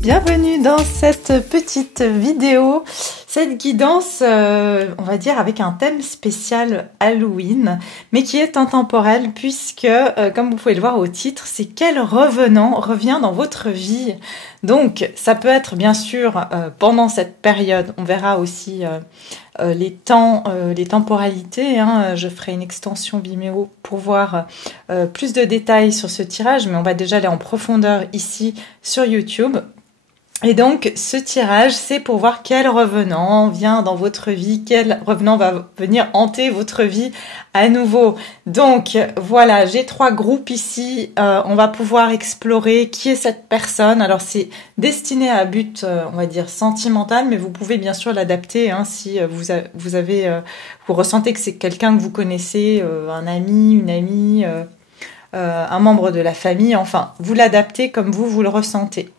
Bienvenue dans cette petite vidéo, cette guidance, on va dire avec un thème spécial Halloween, mais qui est intemporel puisque, comme vous pouvez le voir au titre, c'est quel revenant revient dans votre vie. Donc, ça peut être bien sûr pendant cette période, on verra aussi les temps, les temporalités, hein. Je ferai une extension Vimeo pour voir plus de détails sur ce tirage, mais on va déjà aller en profondeur ici sur YouTube. Et donc, ce tirage, c'est pour voir quel revenant vient dans votre vie, quel revenant va venir hanter votre vie à nouveau. Donc, voilà, j'ai 3 groupes ici. On va pouvoir explorer qui est cette personne. Alors, c'est destiné à but, on va dire, sentimental, mais vous pouvez bien sûr l'adapter hein, si vous ressentez que c'est quelqu'un que vous connaissez, un ami, une amie, un membre de la famille. Enfin, vous l'adaptez comme vous le ressentez.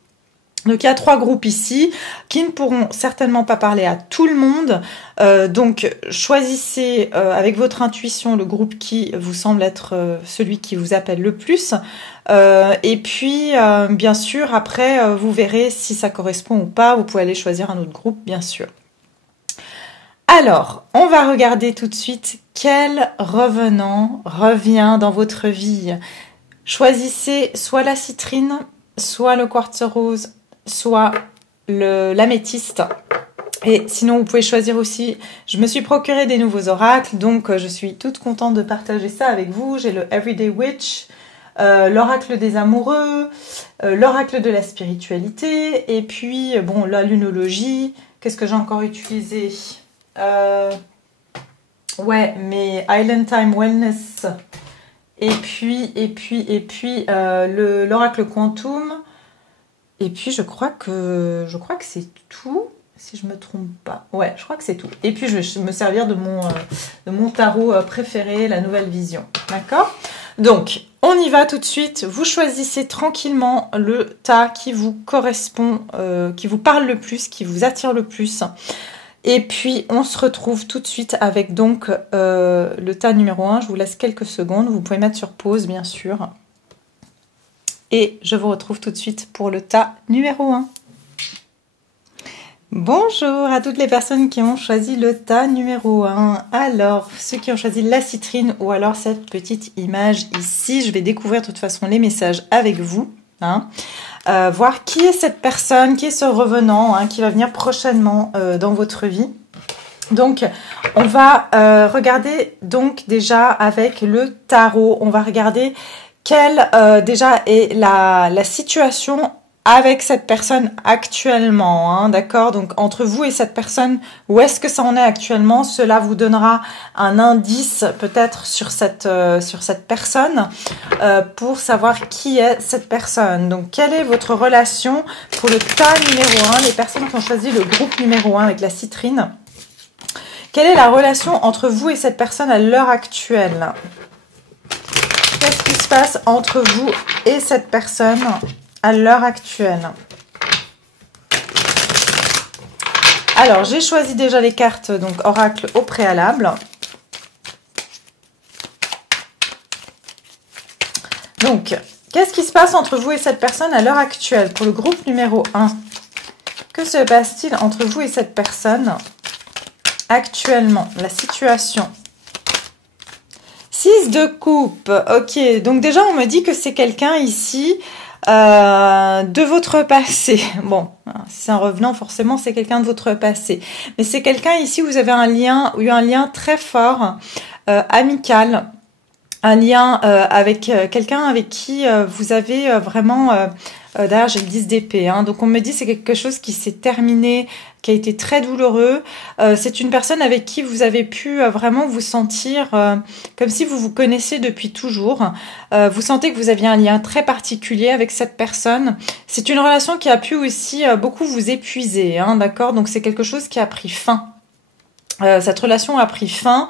Donc il y a 3 groupes ici qui ne pourront certainement pas parler à tout le monde. Donc choisissez avec votre intuition le groupe qui vous semble être celui qui vous appelle le plus. Et puis bien sûr après vous verrez si ça correspond ou pas. Vous pouvez aller choisir un autre groupe bien sûr. Alors on va regarder tout de suite quel revenant revient dans votre vie. Choisissez soit la citrine, soit le quartz rose, soit l'améthyste. Et sinon, vous pouvez choisir aussi, je me suis procuré des nouveaux oracles, donc je suis toute contente de partager ça avec vous. J'ai le Everyday Witch, l'oracle des amoureux, l'oracle de la spiritualité, et puis, bon, la lunologie. Qu'est-ce que j'ai encore utilisé ouais, mes Island Time Wellness, et puis l'oracle Quantum. Et puis je crois que c'est tout, si je me trompe pas. Ouais, je crois que c'est tout. Et puis je vais me servir de mon tarot préféré, la Nouvelle Vision. D'accord? Donc, on y va tout de suite. Vous choisissez tranquillement le tas qui vous correspond, qui vous parle le plus, qui vous attire le plus. Et puis, on se retrouve tout de suite avec donc le tas numéro 1. Je vous laisse quelques secondes. Vous pouvez mettre sur pause, bien sûr. Et je vous retrouve tout de suite pour le tas numéro 1. Bonjour à toutes les personnes qui ont choisi le tas numéro 1. Alors, ceux qui ont choisi la citrine ou alors cette petite image ici, je vais découvrir de toute façon les messages avec vous. Hein. Voir qui est cette personne, qui est ce revenant, hein, qui va venir prochainement dans votre vie. Donc, on va regarder donc déjà avec le tarot. On va regarder quelle déjà est la situation avec cette personne actuellement, hein, d'accord? Donc entre vous et cette personne, où est-ce que ça en est actuellement? Cela vous donnera un indice peut-être sur cette personne pour savoir qui est cette personne. Donc quelle est votre relation pour le tas numéro 1, les personnes qui ont choisi le groupe numéro 1 avec la citrine? Quelle est la relation entre vous et cette personne à l'heure actuelle? Qu'est-ce qui se passe entre vous et cette personne à l'heure actuelle? Alors, j'ai choisi déjà les cartes, donc oracle au préalable. Donc, qu'est-ce qui se passe entre vous et cette personne à l'heure actuelle pour le groupe numéro 1? Que se passe-t-il entre vous et cette personne actuellement? La situation. 6 de coupe, ok, donc déjà on me dit que c'est quelqu'un ici de votre passé. Bon, si c'est un revenant, forcément c'est quelqu'un de votre passé. Mais c'est quelqu'un ici où vous avez eu un lien très fort, amical, un lien avec quelqu'un avec qui vous avez vraiment... D'ailleurs, j'ai le 10 d'épée, hein, donc on me dit c'est quelque chose qui s'est terminé, qui a été très douloureux. C'est une personne avec qui vous avez pu vraiment vous sentir comme si vous vous connaissiez depuis toujours. Vous sentez que vous aviez un lien très particulier avec cette personne. C'est une relation qui a pu aussi beaucoup vous épuiser, hein, d'accord? Donc c'est quelque chose qui a pris fin. Cette relation a pris fin.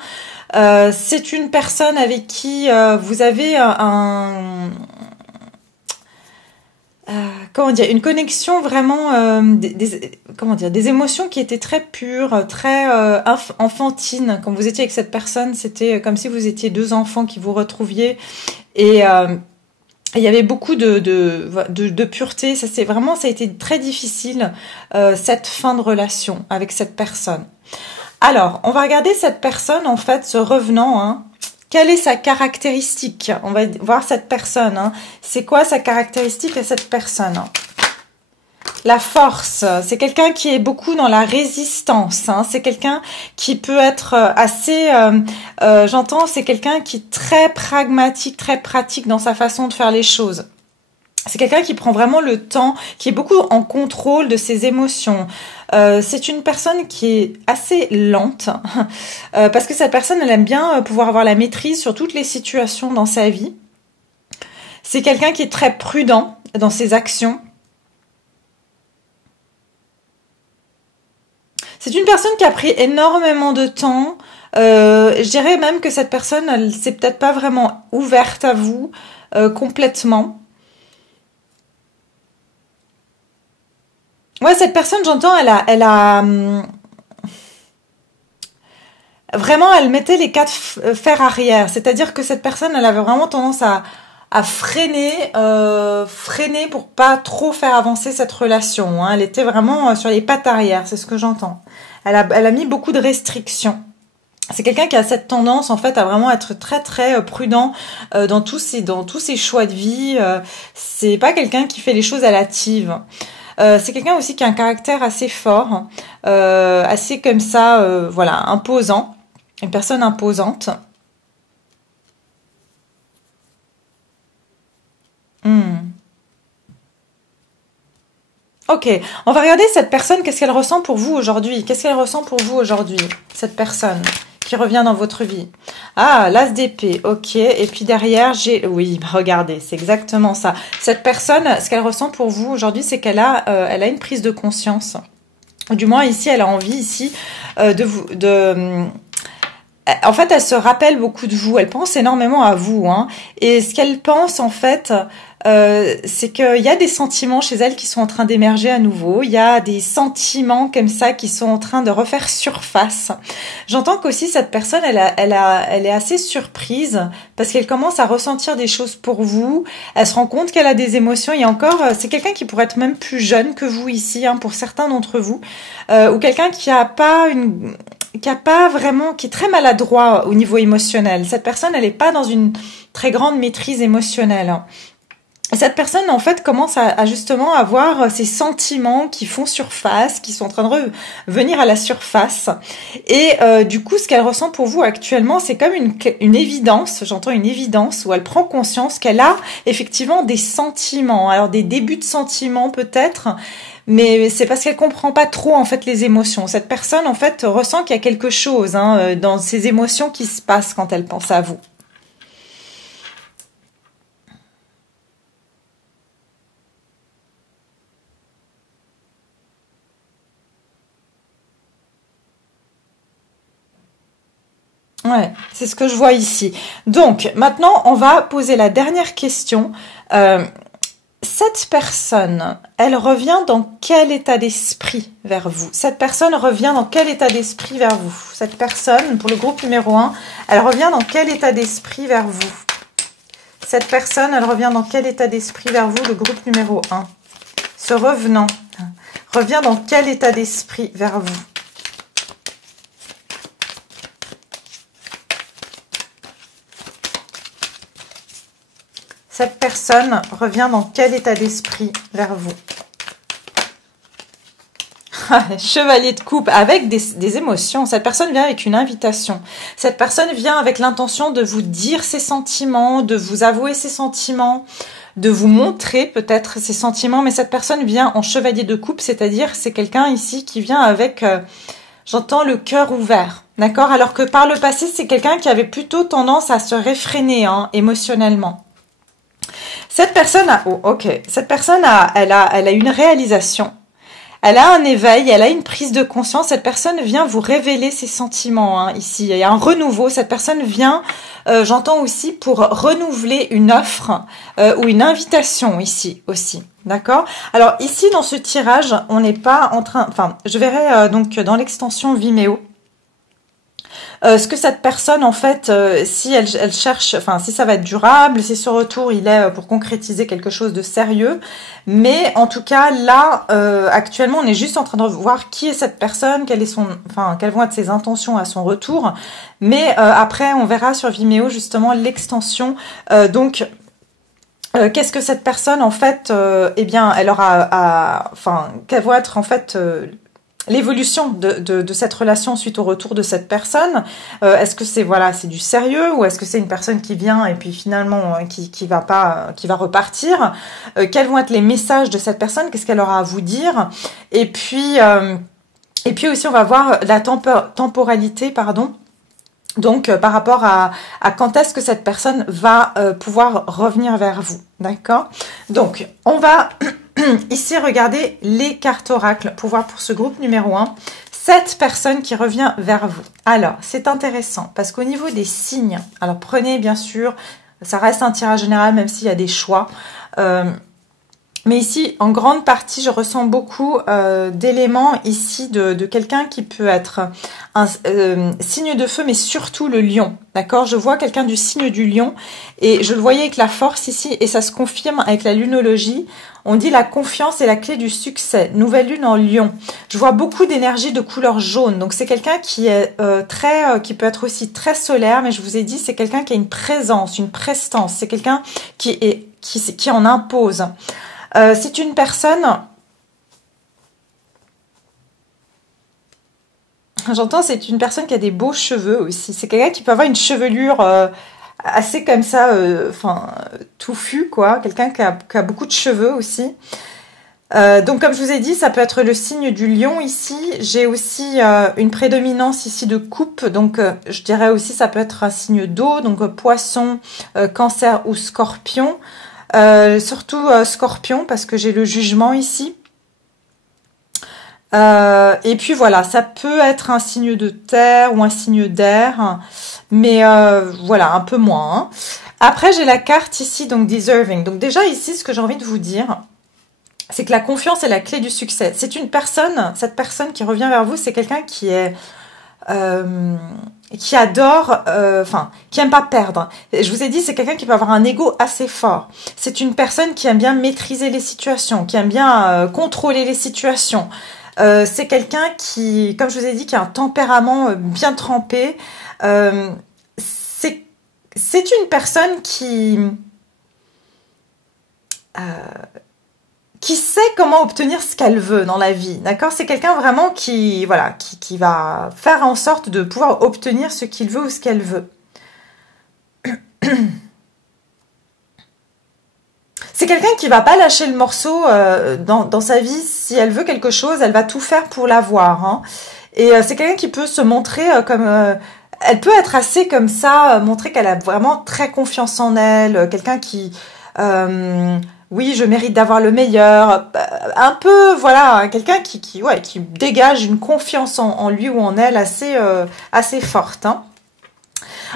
C'est une personne avec qui vous avez comment dire, une connexion vraiment, des émotions qui étaient très pures, très enfantines. Quand vous étiez avec cette personne, c'était comme si vous étiez 2 enfants qui vous retrouviez. Et il y avait beaucoup de pureté. Ça a été très difficile, cette fin de relation avec cette personne. Alors, on va regarder cette personne, en fait, ce revenant, hein. Quelle est sa caractéristique? On va voir cette personne, hein. C'est quoi sa caractéristique à cette personne, hein? La force, c'est quelqu'un qui est beaucoup dans la résistance, hein. C'est quelqu'un qui peut être assez, j'entends, c'est quelqu'un qui est très pragmatique, très pratique dans sa façon de faire les choses. C'est quelqu'un qui prend vraiment le temps, qui est beaucoup en contrôle de ses émotions. C'est une personne qui est assez lente, parce que cette personne, elle aime bien pouvoir avoir la maîtrise sur toutes les situations dans sa vie. C'est quelqu'un qui est très prudent dans ses actions. C'est une personne qui a pris énormément de temps. Je dirais même que cette personne, elle s'est peut-être pas vraiment ouverte à vous complètement. Ouais, cette personne, j'entends, vraiment, elle mettait les quatre fers arrière. C'est-à-dire que cette personne, elle avait vraiment tendance à freiner pour pas trop faire avancer cette relation, hein. Elle était vraiment sur les pattes arrière, c'est ce que j'entends. Elle a mis beaucoup de restrictions. C'est quelqu'un qui a cette tendance, en fait, à vraiment être très très prudent dans tous ses choix de vie. C'est pas quelqu'un qui fait les choses à la hâtive. C'est quelqu'un aussi qui a un caractère assez fort, assez comme ça, voilà, imposant, une personne imposante. Ok, on va regarder cette personne, qu'est-ce qu'elle ressent pour vous aujourd'hui? Qu'est-ce qu'elle ressent pour vous aujourd'hui, cette personne qui revient dans votre vie? Ah, l'as d'épée, ok. Et puis derrière, oui, regardez, c'est exactement ça. Cette personne, ce qu'elle ressent pour vous aujourd'hui, c'est qu'elle elle a une prise de conscience. Ou du moins, ici, elle a envie, ici, en fait, elle se rappelle beaucoup de vous. Elle pense énormément à vous, hein. Et ce qu'elle pense, en fait, c'est qu'il y a des sentiments chez elle qui sont en train d'émerger à nouveau. Il y a des sentiments comme ça qui sont en train de refaire surface. J'entends qu'aussi cette personne, elle est assez surprise parce qu'elle commence à ressentir des choses pour vous. Elle se rend compte qu'elle a des émotions. Et encore, c'est quelqu'un qui pourrait être même plus jeune que vous ici, hein, pour certains d'entre vous, ou quelqu'un qui est très maladroit au niveau émotionnel. Cette personne, elle n'est pas dans une très grande maîtrise émotionnelle. Cette personne, en fait, commence à justement avoir ces sentiments qui font surface, qui sont en train de revenir à la surface. Et du coup, ce qu'elle ressent pour vous actuellement, c'est comme une évidence, j'entends une évidence, où elle prend conscience qu'elle a effectivement des sentiments. Alors, des débuts de sentiments peut-être, mais c'est parce qu'elle comprend pas trop, en fait, les émotions. Cette personne, en fait, ressent qu'il y a quelque chose, hein, dans ses émotions qui se passent quand elle pense à vous. Ouais, c'est ce que je vois ici. Donc, maintenant, on va poser la dernière question. Cette personne, elle revient dans quel état d'esprit vers vous? Cette personne revient dans quel état d'esprit vers vous? Cette personne, pour le groupe numéro 1, elle revient dans quel état d'esprit vers vous? Cette personne, elle revient dans quel état d'esprit vers vous, le groupe numéro 1? Ce revenant revient dans quel état d'esprit vers vous? Cette personne revient dans quel état d'esprit vers vous? Chevalier de coupe, avec des émotions. Cette personne vient avec une invitation. Cette personne vient avec l'intention de vous dire ses sentiments, de vous avouer ses sentiments, de vous montrer peut-être ses sentiments. Mais cette personne vient en chevalier de coupe, c'est-à-dire c'est quelqu'un ici qui vient avec, j'entends, le cœur ouvert. D'accord? Alors que par le passé, c'est quelqu'un qui avait plutôt tendance à se réfréner, hein, émotionnellement. Cette personne elle a une réalisation. Elle a un éveil, elle a une prise de conscience. Cette personne vient vous révéler ses sentiments, hein, ici. Il y a un renouveau. Cette personne vient, j'entends aussi, pour renouveler une offre ou une invitation ici aussi. D'accord? Alors ici, dans ce tirage, on n'est pas en train... Enfin, je verrai donc dans l'extension Vimeo. ce que cette personne, en fait, si elle cherche, enfin, si ça va être durable, si ce retour, il est pour concrétiser quelque chose de sérieux. Mais en tout cas, là, actuellement, on est juste en train de voir qui est cette personne, quelles vont être ses intentions à son retour. Mais après, on verra sur Vimeo, justement, l'extension. Donc, qu'est-ce que cette personne, en fait, eh bien, elle aura, quelles vont être, en fait, l'évolution de cette relation suite au retour de cette personne. Est-ce que c'est du sérieux, ou est-ce que c'est une personne qui vient et puis finalement qui va repartir? Quels vont être les messages de cette personne? Qu'est-ce qu'elle aura à vous dire? Et puis aussi on va voir la temporalité, pardon. Donc, par rapport à quand est-ce que cette personne va pouvoir revenir vers vous, d'accord? Donc, on va ici regarder les cartes oracles pour voir pour ce groupe numéro 1, cette personne qui revient vers vous. Alors, c'est intéressant parce qu'au niveau des signes, alors prenez bien sûr, ça reste un tirage général même s'il y a des choix, mais ici, en grande partie, je ressens beaucoup d'éléments ici de quelqu'un qui peut être un signe de feu, mais surtout le lion. D'accord? Je vois quelqu'un du signe du lion et je le voyais avec la force ici et ça se confirme avec la lunologie. On dit la confiance est la clé du succès. Nouvelle lune en lion. Je vois beaucoup d'énergie de couleur jaune. Donc c'est quelqu'un qui est qui peut être aussi très solaire, mais je vous ai dit, c'est quelqu'un qui a une présence, une prestance. C'est quelqu'un qui en impose. C'est une personne, j'entends, c'est une personne qui a des beaux cheveux aussi. C'est quelqu'un qui peut avoir une chevelure assez comme ça, touffue, quoi. Quelqu'un qui a beaucoup de cheveux aussi. Donc, comme je vous ai dit, ça peut être le signe du lion ici. J'ai aussi une prédominance ici de coupe. Donc, je dirais aussi, ça peut être un signe d'eau. Donc, poisson, cancer ou scorpion. Surtout scorpion parce que j'ai le jugement ici. Et puis voilà, ça peut être un signe de terre ou un signe d'air, mais voilà, un peu moins. Hein. Après, j'ai la carte ici, donc deserving. Donc déjà ici, ce que j'ai envie de vous dire, c'est que la confiance est la clé du succès. C'est une personne, cette personne qui revient vers vous, c'est quelqu'un qui est... qui adore, qui aime pas perdre. Je vous ai dit, c'est quelqu'un qui peut avoir un ego assez fort. C'est une personne qui aime bien maîtriser les situations, qui aime bien contrôler les situations. C'est quelqu'un qui, comme je vous ai dit, qui a un tempérament bien trempé. C'est une personne qui sait comment obtenir ce qu'elle veut dans la vie, d'accord? C'est quelqu'un vraiment qui va faire en sorte de pouvoir obtenir ce qu'il veut ou ce qu'elle veut. C'est quelqu'un qui va pas lâcher le morceau dans sa vie. Si elle veut quelque chose, elle va tout faire pour l'avoir. Hein. Et c'est quelqu'un qui peut se montrer comme... elle peut être assez comme ça, montrer qu'elle a vraiment très confiance en elle. Quelqu'un qui... oui, je mérite d'avoir le meilleur. Un peu, voilà, quelqu'un qui dégage une confiance en lui ou en elle assez forte. Hein.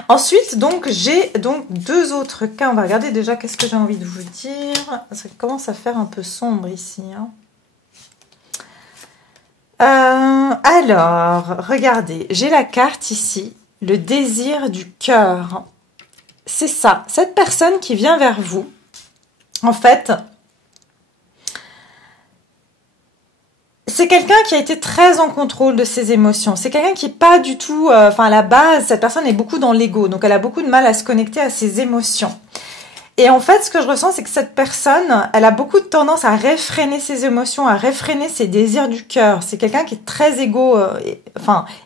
Ensuite, donc, j'ai deux autres cas. On va regarder déjà qu'est-ce que j'ai envie de vous dire. Ça commence à faire un peu sombre ici. Hein. Alors, regardez, j'ai la carte ici, le désir du cœur. C'est ça, cette personne qui vient vers vous, en fait, c'est quelqu'un qui a été très en contrôle de ses émotions. C'est quelqu'un qui n'est pas du tout... à la base, cette personne est beaucoup dans l'ego. Donc, elle a beaucoup de mal à se connecter à ses émotions. Et en fait, ce que je ressens, c'est que cette personne, elle a beaucoup de tendance à réfréner ses émotions, à réfréner ses désirs du cœur. C'est quelqu'un qui est très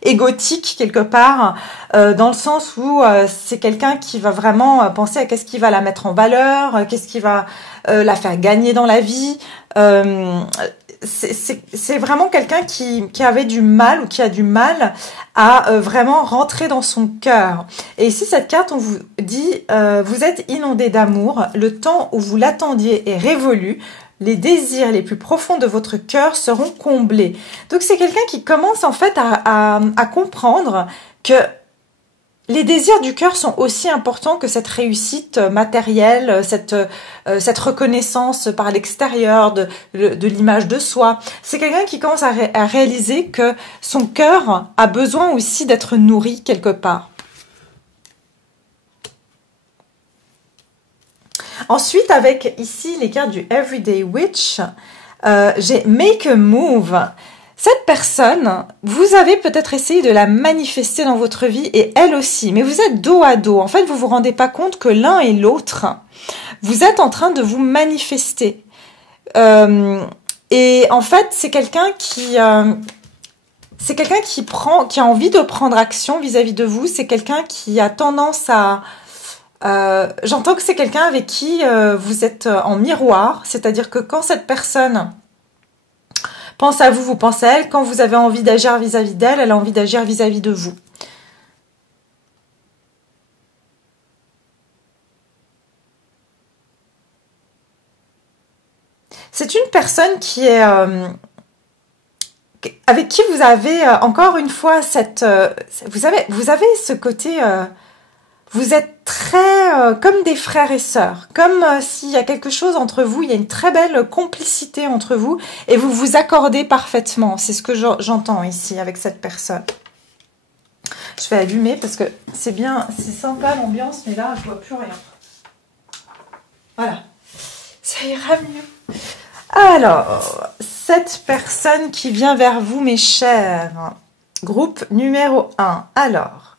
égotique quelque part, dans le sens où c'est quelqu'un qui va vraiment penser à qu'est-ce qui va la mettre en valeur, qu'est-ce qui va la faire gagner dans la vie. C'est vraiment quelqu'un qui avait du mal ou qui a du mal à vraiment rentrer dans son cœur. Et ici, cette carte, on vous dit, vous êtes inondé d'amour, le temps où vous l'attendiez est révolu, les désirs les plus profonds de votre cœur seront comblés. Donc, c'est quelqu'un qui commence en fait à comprendre que les désirs du cœur sont aussi importants que cette réussite matérielle, cette reconnaissance par l'extérieur de l'image de soi. C'est quelqu'un qui commence à réaliser que son cœur a besoin aussi d'être nourri quelque part. Ensuite, avec ici les cartes du Everyday Witch, j'ai Make a Move. Cette personne, vous avez peut-être essayé de la manifester dans votre vie et elle aussi, mais vous êtes dos à dos. En fait, vous vous rendez pas compte que l'un et l'autre, vous êtes en train de vous manifester. Et en fait, c'est quelqu'un qui a envie de prendre action vis-à-vis de vous. C'est quelqu'un qui a tendance à j'entends que c'est quelqu'un avec qui vous êtes en miroir, c'est-à-dire que quand cette personne pense à vous, vous pensez à elle. Quand vous avez envie d'agir vis-à-vis d'elle, elle a envie d'agir vis-à-vis de vous. C'est une personne qui est avec qui vous avez encore une fois vous avez ce côté vous êtes très comme des frères et sœurs, comme s'il y a quelque chose entre vous, il y a une très belle complicité entre vous et vous vous accordez parfaitement. C'est ce que j'entends ici avec cette personne. Je vais allumer parce que c'est bien, c'est sympa l'ambiance, mais là je vois plus rien. Voilà, ça ira mieux. Alors, cette personne qui vient vers vous, mes chers, groupe numéro 1. Alors,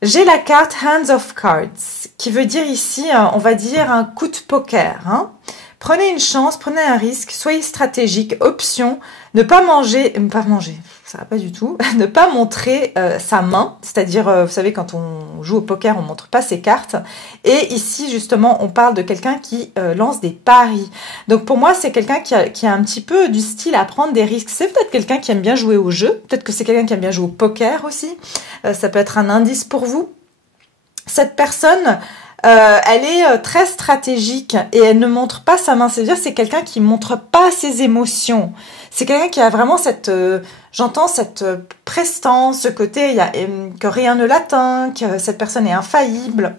j'ai la carte Hands of Cards, qui veut dire ici, on va dire un coup de poker. Hein. Prenez une chance, prenez un risque, soyez stratégique. Option, ne pas manger, ça va pas du tout, ne pas montrer sa main, c'est-à-dire, vous savez, quand on joue au poker, on montre pas ses cartes. Et ici, justement, on parle de quelqu'un qui lance des paris. Donc, pour moi, c'est quelqu'un qui a un petit peu du style à prendre des risques. C'est peut-être quelqu'un qui aime bien jouer au jeu, peut-être que c'est quelqu'un qui aime bien jouer au poker aussi. Ça peut être un indice pour vous. Cette personne, elle est très stratégique et elle ne montre pas sa main. C'est-à-dire c'est quelqu'un qui montre pas ses émotions. C'est quelqu'un qui a vraiment j'entends cette prestance, ce côté que rien ne l'atteint, que cette personne est infaillible.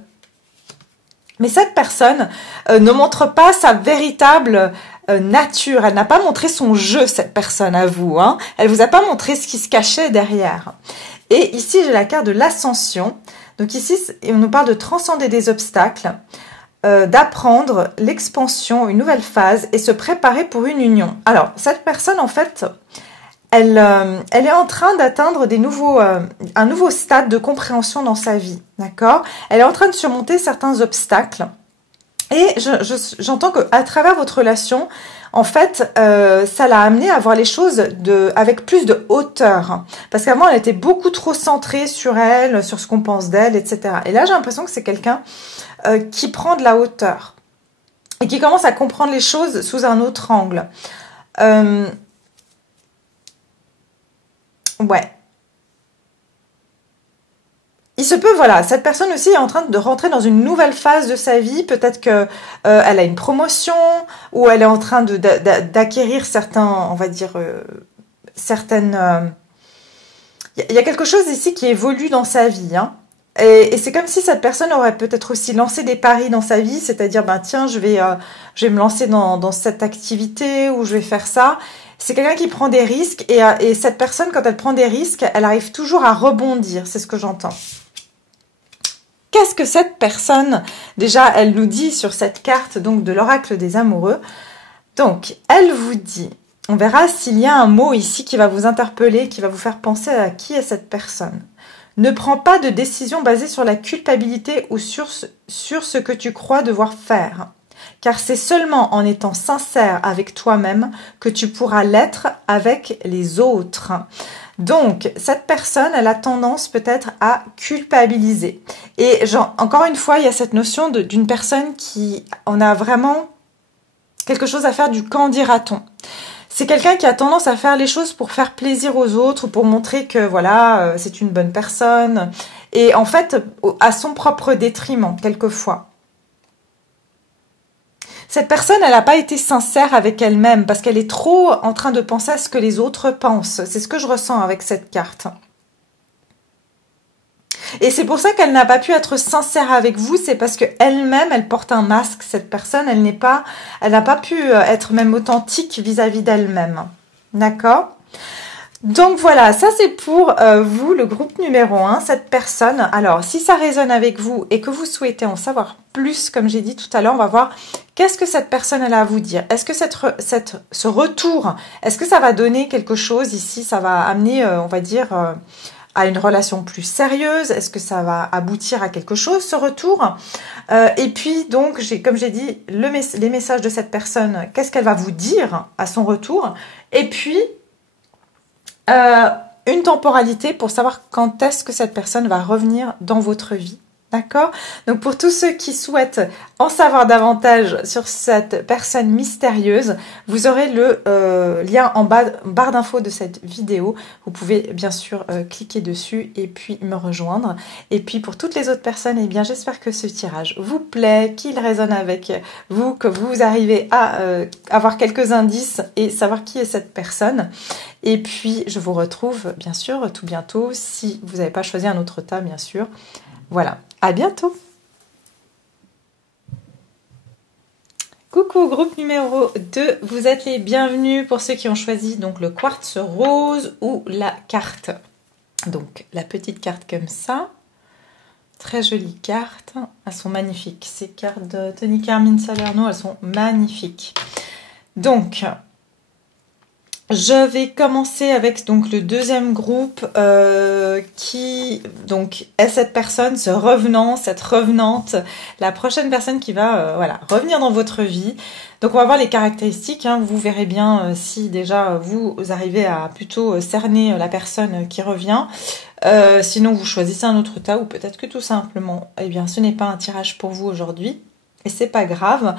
Mais cette personne ne montre pas sa véritable nature. Elle n'a pas montré son jeu, cette personne, à vous. Hein. Elle vous a pas montré ce qui se cachait derrière. Et ici, j'ai la carte de l'ascension. Donc ici, on nous parle de transcender des obstacles, d'apprendre l'expansion, une nouvelle phase et se préparer pour une union. Alors, cette personne, en fait, elle est en train d'atteindre un nouveau stade de compréhension dans sa vie, d'accord? Elle est en train de surmonter certains obstacles. Et j'entends qu'à travers votre relation, en fait, ça l'a amené à voir les choses avec plus de hauteur. Parce qu'avant, elle était beaucoup trop centrée sur elle, sur ce qu'on pense d'elle, etc. Et là, j'ai l'impression que c'est quelqu'un qui prend de la hauteur et qui commence à comprendre les choses sous un autre angle. Ouais. Il se peut, voilà, cette personne aussi est en train de rentrer dans une nouvelle phase de sa vie. Peut-être que elle a une promotion ou elle est en train d'acquérir certains, on va dire, certaines... Il y a quelque chose ici qui évolue dans sa vie. Hein. Et c'est comme si cette personne aurait peut-être aussi lancé des paris dans sa vie, c'est-à-dire, ben tiens, je vais me lancer dans cette activité ou je vais faire ça. C'est quelqu'un qui prend des risques et cette personne, quand elle prend des risques, elle arrive toujours à rebondir. C'est ce que j'entends. Qu'est-ce que cette personne, déjà, elle nous dit sur cette carte donc de l'oracle des amoureux. Donc, elle vous dit, on verra s'il y a un mot ici qui va vous interpeller, qui va vous faire penser à qui est cette personne. Ne prends pas de décision basée sur la culpabilité ou sur ce que tu crois devoir faire. Car c'est seulement en étant sincère avec toi-même que tu pourras l'être avec les autres. Donc, cette personne, elle a tendance peut-être à culpabiliser. Et encore une fois, il y a cette notion d'une personne qui on a vraiment quelque chose à faire du qu'en dira-t-on. C'est quelqu'un qui a tendance à faire les choses pour faire plaisir aux autres, pour montrer que voilà, c'est une bonne personne. Et en fait, à son propre détriment, quelquefois. Cette personne, elle n'a pas été sincère avec elle-même parce qu'elle est trop en train de penser à ce que les autres pensent. C'est ce que je ressens avec cette carte. Et c'est pour ça qu'elle n'a pas pu être sincère avec vous, c'est parce que elle-même, elle porte un masque, cette personne, elle n'a pas pu être même authentique vis-à-vis d'elle-même. D'accord? Donc voilà, ça c'est pour vous, le groupe numéro 1, cette personne. Alors, si ça résonne avec vous et que vous souhaitez en savoir plus, comme j'ai dit tout à l'heure, on va voir qu'est-ce que cette personne elle a à vous dire. Est-ce que ce retour, est-ce que ça va donner quelque chose ici? Ça va amener, on va dire, à une relation plus sérieuse? Est-ce que ça va aboutir à quelque chose, ce retour? Et puis, donc, comme j'ai dit, les messages de cette personne, qu'est-ce qu'elle va vous dire à son retour? Et puis, une temporalité pour savoir quand est-ce que cette personne va revenir dans votre vie. D'accord? Donc pour tous ceux qui souhaitent en savoir davantage sur cette personne mystérieuse, vous aurez le lien en barre d'infos de cette vidéo. Vous pouvez bien sûr cliquer dessus et puis me rejoindre. Et puis pour toutes les autres personnes, eh bien j'espère que ce tirage vous plaît, qu'il résonne avec vous, que vous arrivez à avoir quelques indices et savoir qui est cette personne. Et puis je vous retrouve bien sûr tout bientôt, si vous n'avez pas choisi un autre tas bien sûr. Voilà, à bientôt. Coucou, groupe numéro 2, vous êtes les bienvenus pour ceux qui ont choisi donc le quartz rose ou la carte. Donc la petite carte comme ça, très jolie carte, elles sont magnifiques. Ces cartes de Tony Carmine Salerno, elles sont magnifiques. Donc, je vais commencer avec donc le deuxième groupe qui donc est cette personne, ce revenant, cette revenante, la prochaine personne qui va voilà, revenir dans votre vie. Donc on va voir les caractéristiques, hein. Vous verrez bien si déjà vous arrivez à plutôt cerner la personne qui revient. Sinon vous choisissez un autre tas ou peut-être que tout simplement, eh bien ce n'est pas un tirage pour vous aujourd'hui. Et c'est pas grave.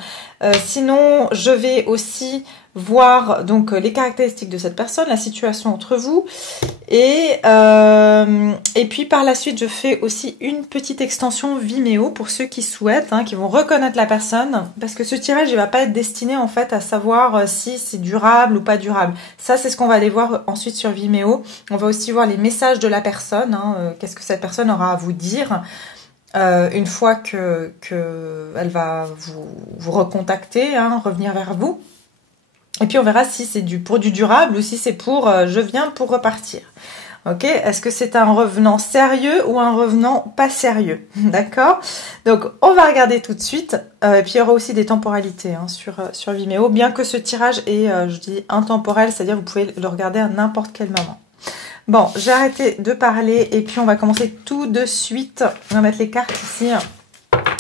Sinon, je vais aussi voir donc les caractéristiques de cette personne, la situation entre vous. Et puis par la suite, je fais aussi une petite extension Vimeo pour ceux qui souhaitent, hein, qui vont reconnaître la personne. Parce que ce tirage, il va pas être destiné en fait à savoir si c'est durable ou pas durable. Ça, c'est ce qu'on va aller voir ensuite sur Vimeo. On va aussi voir les messages de la personne. Hein, qu'est-ce que cette personne aura à vous dire. Une fois que elle va vous recontacter, hein, revenir vers vous. Et puis on verra si c'est pour du durable ou si c'est pour je viens pour repartir. Ok? Est-ce que c'est un revenant sérieux ou un revenant pas sérieux? D'accord? Donc on va regarder tout de suite. Et puis il y aura aussi des temporalités hein, sur Vimeo, bien que ce tirage est, je dis, intemporel, c'est-à-dire vous pouvez le regarder à n'importe quel moment. Bon, j'ai arrêté de parler et puis on va commencer tout de suite. On va mettre les cartes ici.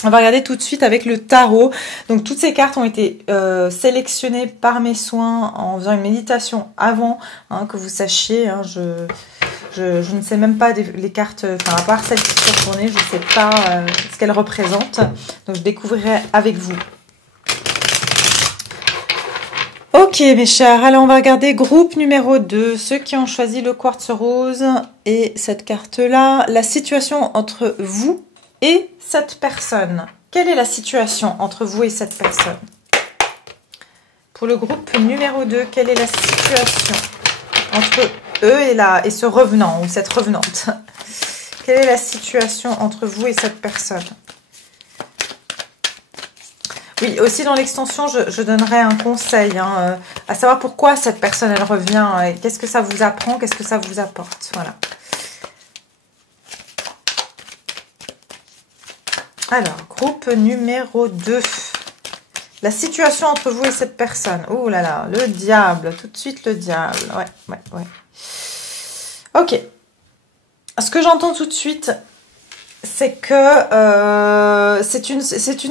On va regarder tout de suite avec le tarot. Donc toutes ces cartes ont été sélectionnées par mes soins en faisant une méditation avant, hein, que vous sachiez. Hein, je ne sais même pas les cartes, enfin à part celles qui sont tournées, je ne sais pas ce qu'elles représentent. Donc je découvrirai avec vous. Ok mes chers, alors on va regarder groupe numéro 2, ceux qui ont choisi le quartz rose et cette carte-là, la situation entre vous et cette personne. Quelle est la situation entre vous et cette personne? Pour le groupe numéro 2, quelle est la situation entre eux et ce revenant ou cette revenante? Quelle est la situation entre vous et cette personne? Oui, aussi dans l'extension, je donnerai un conseil, hein, à savoir pourquoi cette personne, elle revient, qu'est-ce que ça vous apprend, qu'est-ce que ça vous apporte, voilà. Alors, groupe numéro 2. La situation entre vous et cette personne. Oh là là, le diable, tout de suite le diable. Ouais. Ok. Ce que j'entends tout de suite, c'est que c'est une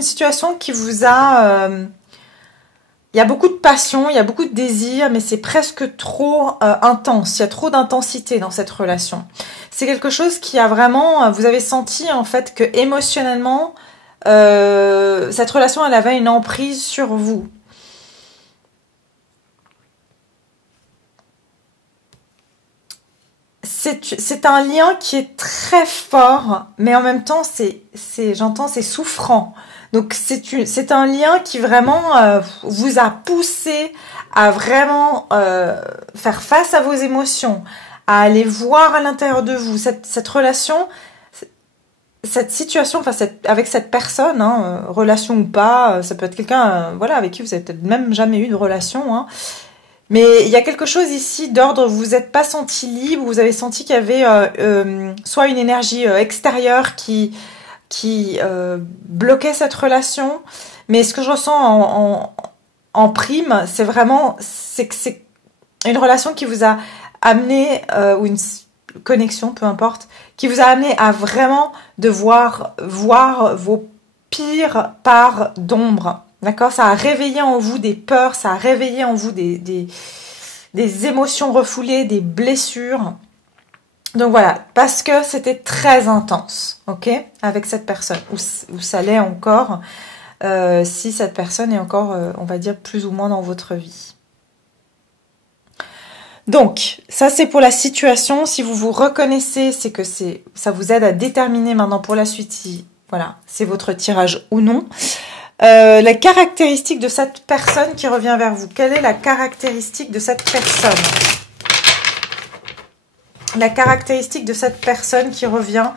situation qui vous a... il y a beaucoup de passion, il y a beaucoup de désir, mais c'est presque trop intense. Il y a trop d'intensité dans cette relation. C'est quelque chose qui a vraiment... Vous avez senti en fait que émotionnellement, cette relation, elle avait une emprise sur vous. C'est un lien qui est très fort, mais en même temps, j'entends, c'est souffrant. Donc, c'est un lien qui vraiment vous a poussé à vraiment faire face à vos émotions, à aller voir à l'intérieur de vous. Cette relation, cette situation, enfin avec cette personne, hein, relation ou pas, ça peut être quelqu'un, voilà, avec qui vous avez peut-être même jamais eu de relation, hein, mais il y a quelque chose ici d'ordre, vous vous êtes pas senti libre, vous avez senti qu'il y avait soit une énergie extérieure qui bloquait cette relation, mais ce que je ressens en prime, c'est vraiment, c'est que c'est une relation qui vous a amené, ou une connexion, peu importe, qui vous a amené à vraiment devoir voir vos pires parts d'ombre. D'accord? Ça a réveillé en vous des peurs, ça a réveillé en vous des émotions refoulées, des blessures. Donc voilà, parce que c'était très intense, ok? Avec cette personne, ou ça l'est encore, si cette personne est encore, on va dire, plus ou moins dans votre vie. Donc, ça c'est pour la situation. Si vous vous reconnaissez, c'est que ça vous aide à déterminer maintenant pour la suite si, voilà, c'est votre tirage ou non. La caractéristique de cette personne qui revient vers vous. Quelle est la caractéristique de cette personne? La caractéristique de cette personne qui revient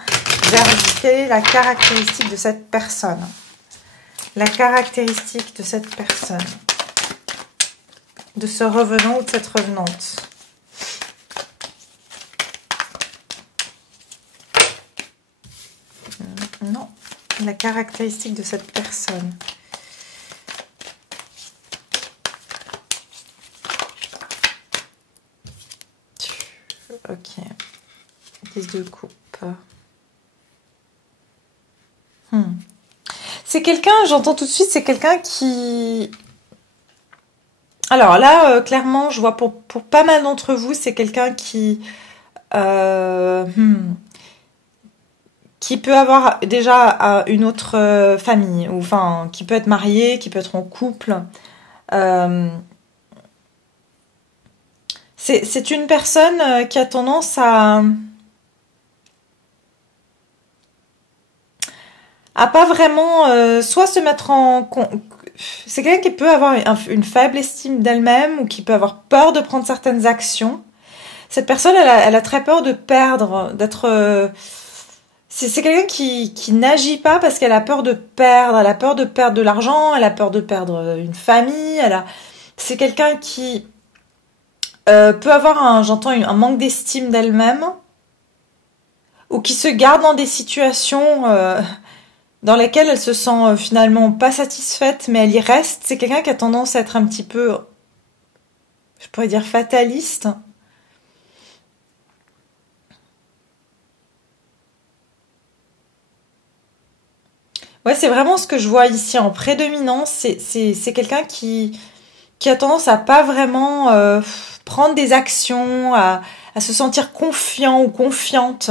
vers vous. Quelle est la caractéristique de cette personne? La caractéristique de cette personne. De ce revenant ou de cette revenante. Non, la caractéristique de cette personne. Ok. 10 de coupe. C'est quelqu'un, j'entends tout de suite, c'est quelqu'un qui... Alors là, clairement, je vois pour pas mal d'entre vous, c'est quelqu'un qui peut avoir déjà une autre famille, ou enfin, qui peut être marié, qui peut être en couple. C'est une personne qui a tendance à pas vraiment soit se mettre en... C'est quelqu'un qui peut avoir une faible estime d'elle-même ou qui peut avoir peur de prendre certaines actions. Cette personne, elle a très peur de perdre, d'être... C'est quelqu'un qui n'agit pas parce qu'elle a peur de perdre. Elle a peur de perdre de l'argent, elle a peur de perdre une famille. C'est quelqu'un qui peut avoir, j'entends, un manque d'estime d'elle-même ou qui se garde dans des situations... dans lesquelles elle se sent finalement pas satisfaite, mais elle y reste. C'est quelqu'un qui a tendance à être un petit peu, je pourrais dire, fataliste. Ouais, c'est vraiment ce que je vois ici en prédominance. C'est quelqu'un qui a tendance à pas vraiment prendre des actions, à se sentir confiant ou confiante.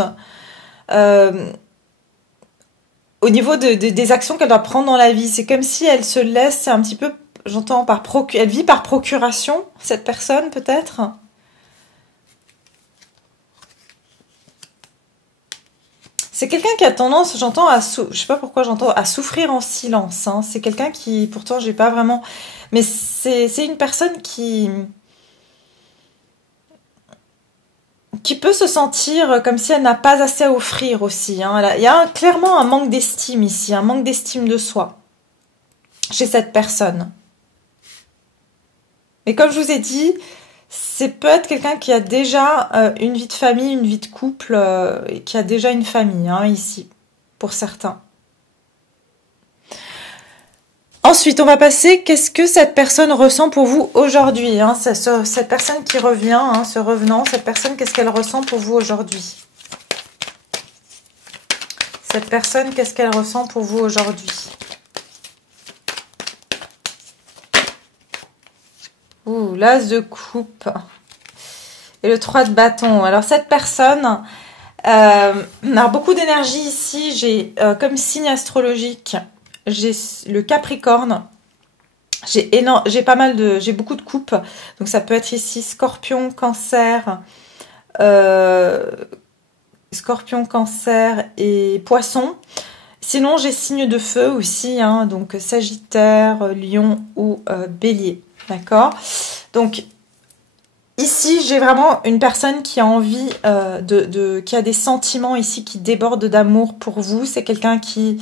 Au niveau des actions qu'elle doit prendre dans la vie, c'est comme si elle se laisse un petit peu, j'entends, elle vit par procuration, cette personne peut-être. C'est quelqu'un qui a tendance, j'entends, je sais pas pourquoi j'entends, à souffrir en silence. Hein. C'est quelqu'un qui, pourtant, j'ai pas vraiment... Mais c'est une personne qui peut se sentir comme si elle n'a pas assez à offrir aussi. Hein. Il y a clairement un manque d'estime ici, un manque d'estime de soi chez cette personne. Mais comme je vous ai dit, c'est peut-être quelqu'un qui a déjà une vie de famille, une vie de couple, et qui a déjà une famille, hein, ici, pour certains. Ensuite, on va passer, qu'est-ce que cette personne ressent pour vous aujourd'hui, hein, cette personne qui revient, hein, ce revenant, cette personne, qu'est-ce qu'elle ressent pour vous aujourd'hui? Cette personne, qu'est-ce qu'elle ressent pour vous aujourd'hui? Ouh, l'as de coupe. Et le 3 de bâton. Alors, cette personne, alors beaucoup d'énergie ici, j'ai comme signe astrologique, j'ai le Capricorne, j'ai beaucoup de coupes, donc ça peut être ici Scorpion, Cancer, et Poisson. Sinon, j'ai signe de feu aussi, hein, donc Sagittaire, Lion ou Bélier, d'accord? Donc, Ici, j'ai vraiment une personne qui a envie qui a des sentiments ici qui débordent d'amour pour vous. C'est quelqu'un qui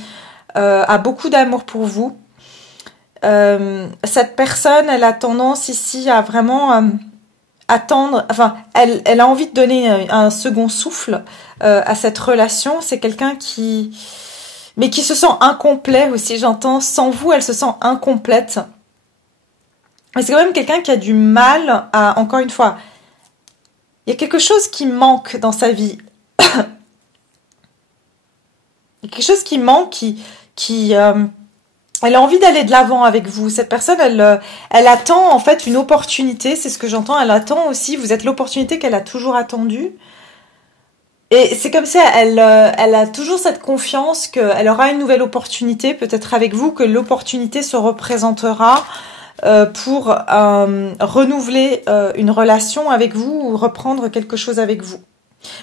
a beaucoup d'amour pour vous. Cette personne, elle a tendance ici à vraiment attendre, enfin, elle a envie de donner un second souffle à cette relation. C'est quelqu'un mais qui se sent incomplet aussi, j'entends. Sans vous, elle se sent incomplète. Mais c'est quand même quelqu'un qui a du mal à, encore une fois, il y a quelque chose qui manque dans sa vie. Il y a quelque chose qui manque, elle a envie d'aller de l'avant avec vous. Cette personne, elle attend en fait une opportunité, c'est ce que j'entends. Elle attend aussi, vous êtes l'opportunité qu'elle a toujours attendue. Et c'est comme si elle a toujours cette confiance qu'elle aura une nouvelle opportunité, peut-être avec vous, que l'opportunité se représentera pour renouveler une relation avec vous ou reprendre quelque chose avec vous.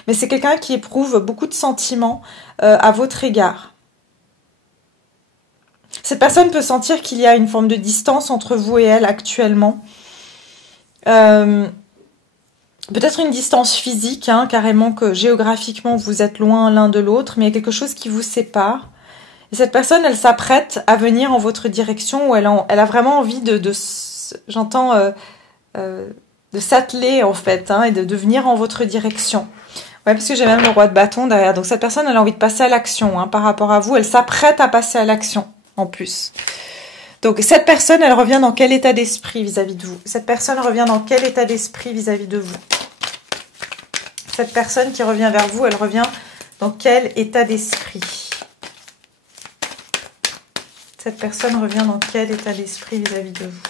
Mais c'est quelqu'un qui éprouve beaucoup de sentiments à votre égard. Cette personne peut sentir qu'il y a une forme de distance entre vous et elle actuellement. Peut-être une distance physique, hein, carrément que géographiquement vous êtes loin l'un de l'autre, mais il y a quelque chose qui vous sépare. Et cette personne, elle s'apprête à venir en votre direction, où elle a vraiment envie j'entends, de s'atteler en fait, hein, et de venir en votre direction. Ouais, parce que j'ai même le roi de bâton derrière. Donc cette personne, elle a envie de passer à l'action, hein, par rapport à vous. Elle s'apprête à passer à l'action, en plus. Donc cette personne, elle revient dans quel état d'esprit vis-à-vis de vous? Cette personne revient dans quel état d'esprit vis-à-vis de vous? Cette personne qui revient vers vous, elle revient dans quel état d'esprit? Cette personne revient dans quel état d'esprit vis-à-vis de vous?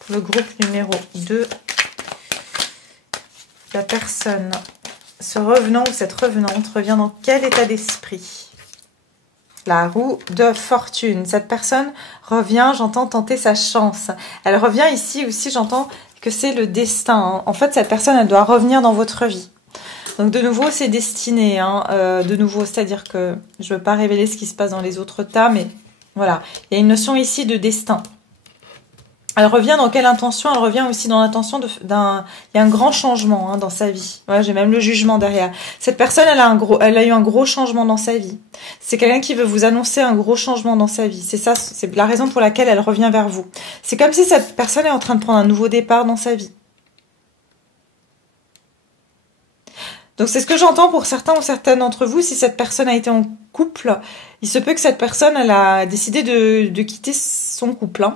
Pour le groupe numéro 2, la personne, ce revenant ou cette revenante revient dans quel état d'esprit? La roue de fortune. Cette personne revient, j'entends, tenter sa chance. Elle revient ici aussi, j'entends que c'est le destin. Hein. En fait, cette personne, elle doit revenir dans votre vie. Donc de nouveau, c'est destiné. Hein. De nouveau, c'est-à-dire que je ne veux pas révéler ce qui se passe dans les autres tas, mais voilà. Il y a une notion ici de destin. Elle revient dans quelle intention? Elle revient aussi dans l'intention il y a un grand changement, hein, dans sa vie. Ouais, j'ai même le jugement derrière. Cette personne, elle a eu un gros changement dans sa vie. C'est quelqu'un qui veut vous annoncer un gros changement dans sa vie. C'est ça, c'est la raison pour laquelle elle revient vers vous. C'est comme si cette personne est en train de prendre un nouveau départ dans sa vie. Donc c'est ce que j'entends pour certains ou certaines d'entre vous. Si cette personne a été en couple, il se peut que cette personne, elle a décidé de quitter son couple, hein.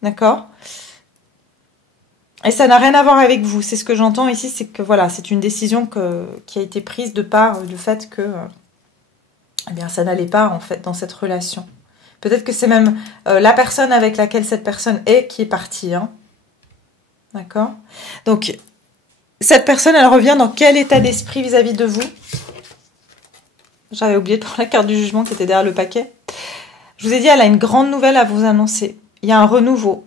D'accord? Et ça n'a rien à voir avec vous. C'est ce que j'entends ici, c'est que voilà, c'est une décision qui a été prise de par le fait que eh bien, ça n'allait pas en fait dans cette relation. Peut-être que c'est même la personne avec laquelle cette personne est qui est partie. Hein. D'accord? Donc, cette personne, elle revient dans quel état d'esprit vis-à-vis de vous? J'avais oublié de prendre la carte du jugement qui était derrière le paquet. Je vous ai dit, elle a une grande nouvelle à vous annoncer. Il y a un renouveau.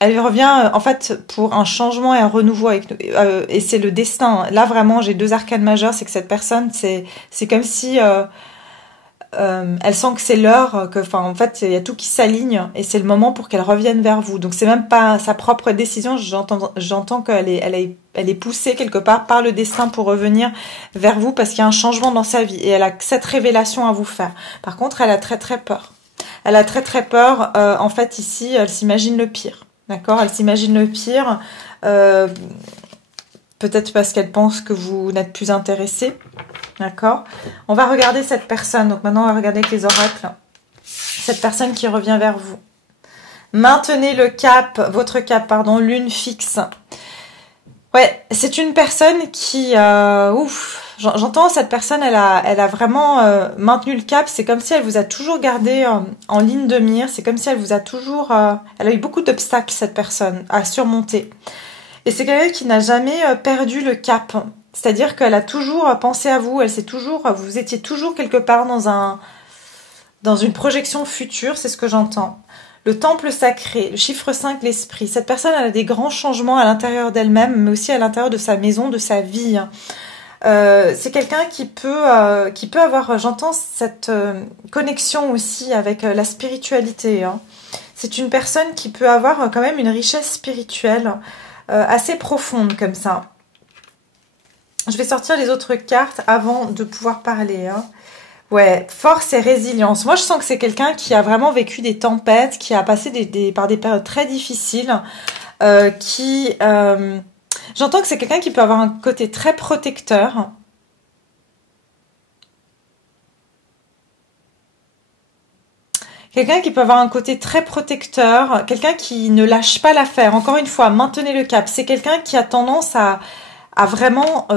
Elle revient en fait pour un changement et un renouveau avec nous. Et c'est le destin. Là vraiment, j'ai deux arcanes majeures. C'est que cette personne, c'est comme si elle sent que c'est l'heure. En fait, il y a tout qui s'aligne et c'est le moment pour qu'elle revienne vers vous. Donc c'est même pas sa propre décision. J'entends qu'elle est poussée quelque part par le destin pour revenir vers vous parce qu'il y a un changement dans sa vie et elle a cette révélation à vous faire. Par contre, elle a très très peur. Elle a très très peur. En fait, ici, elle s'imagine le pire. D'accord? Elle s'imagine le pire. Peut-être parce qu'elle pense que vous n'êtes plus intéressé. D'accord? On va regarder cette personne. Donc maintenant, on va regarder avec les oracles. Cette personne qui revient vers vous. Maintenez le cap, votre cap, pardon, lune fixe. Ouais, c'est une personne qui... J'entends cette personne, elle a vraiment maintenu le cap. C'est comme si elle vous a toujours gardé en ligne de mire. C'est comme si elle vous a toujours... elle a eu beaucoup d'obstacles, cette personne, à surmonter. Et c'est quelqu'un qui n'a jamais perdu le cap. C'est-à-dire qu'elle a toujours pensé à vous. Vous étiez toujours quelque part dans une projection future. C'est ce que j'entends. Le temple sacré, le chiffre 5, l'esprit. Cette personne, elle a des grands changements à l'intérieur d'elle-même, mais aussi à l'intérieur de sa maison, de sa vie. C'est quelqu'un qui peut avoir, j'entends cette connexion aussi avec la spiritualité. Hein. C'est une personne qui peut avoir quand même une richesse spirituelle. assez profonde comme ça. Je vais sortir les autres cartes avant de pouvoir parler. Hein. Ouais, force et résilience. Moi, je sens que c'est quelqu'un qui a vraiment vécu des tempêtes, qui a passé par des périodes très difficiles, j'entends que c'est quelqu'un qui peut avoir un côté très protecteur. Quelqu'un qui peut avoir un côté très protecteur, quelqu'un qui ne lâche pas l'affaire. Encore une fois, maintenez le cap. C'est quelqu'un qui a tendance à vraiment...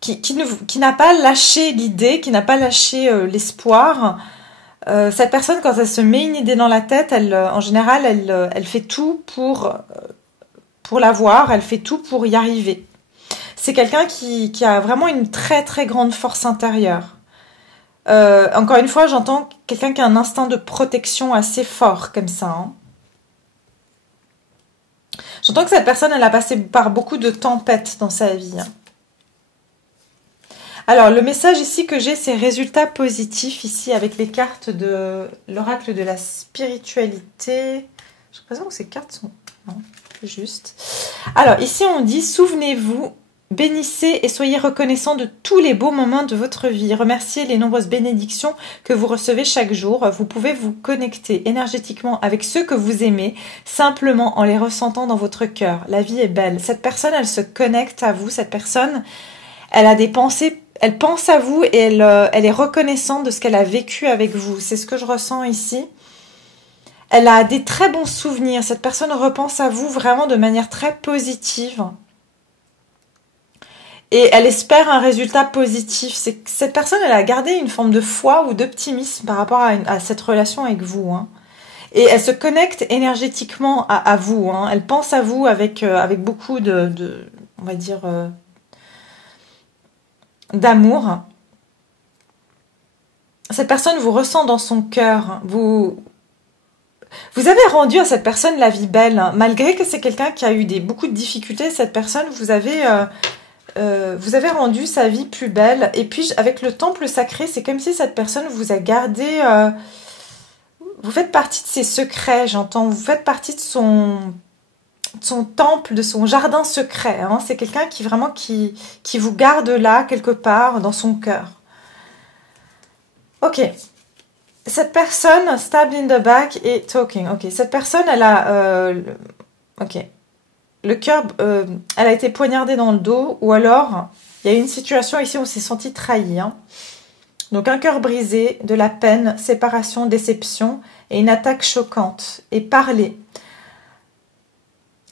qui n'a pas lâché l'idée, qui n'a pas lâché l'espoir. Cette personne, quand elle se met une idée dans la tête, en général, elle fait tout pour l'avoir, elle fait tout pour y arriver. C'est quelqu'un qui a vraiment une très très grande force intérieure. Encore une fois, j'entends quelqu'un qui a un instinct de protection assez fort, comme ça. Hein. J'entends que cette personne, elle a passé par beaucoup de tempêtes dans sa vie. Hein. Alors, le message ici que j'ai, c'est résultat positif, ici, avec les cartes de l'oracle de la spiritualité. J'ai l'impression que ces cartes sont... Non, juste. Alors, ici, on dit, souvenez-vous, bénissez et soyez reconnaissants de tous les beaux moments de votre vie. Remerciez les nombreuses bénédictions que vous recevez chaque jour. Vous pouvez vous connecter énergétiquement avec ceux que vous aimez, simplement en les ressentant dans votre cœur. La vie est belle. Cette personne, elle se connecte à vous. Cette personne, elle a des pensées, elle pense à vous et elle est reconnaissante de ce qu'elle a vécu avec vous. C'est ce que je ressens ici. Elle a des très bons souvenirs. Cette personne repense à vous vraiment de manière très positive. Et elle espère un résultat positif. Cette personne, elle a gardé une forme de foi ou d'optimisme par rapport à cette relation avec vous. Hein. Et elle se connecte énergétiquement à vous. Hein. Elle pense à vous avec beaucoup on va dire, d'amour. Cette personne vous ressent dans son cœur. Vous avez rendu à cette personne la vie belle. Hein. Malgré que c'est quelqu'un qui a eu beaucoup de difficultés, cette personne, vous avez rendu sa vie plus belle. Et puis, avec le temple sacré, c'est comme si cette personne vous a gardé... vous faites partie de ses secrets, j'entends. Vous faites partie de son temple, de son jardin secret. Hein. C'est quelqu'un qui vraiment qui vous garde là, quelque part, dans son cœur. Ok. Cette personne, stabbed in the back et talking. Ok. Cette personne, elle a... ok. Le cœur, elle a été poignardée dans le dos, ou alors, il y a eu une situation ici où on s'est senti trahi. Hein. Donc, un cœur brisé, de la peine, séparation, déception, et une attaque choquante. Et parler.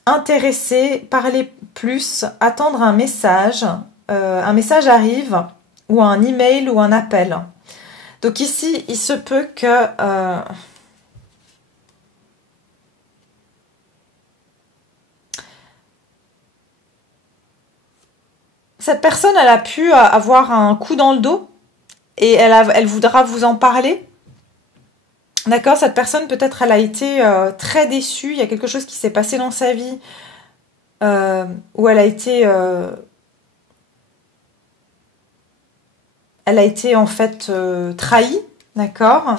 Intéresser, parler plus, attendre un message arrive, ou un email, ou un appel. Donc ici, il se peut que... cette personne, elle a pu avoir un coup dans le dos et elle voudra vous en parler. D'accord, cette personne, peut-être, elle a été très déçue. Il y a quelque chose qui s'est passé dans sa vie où elle a été en fait trahie. D'accord.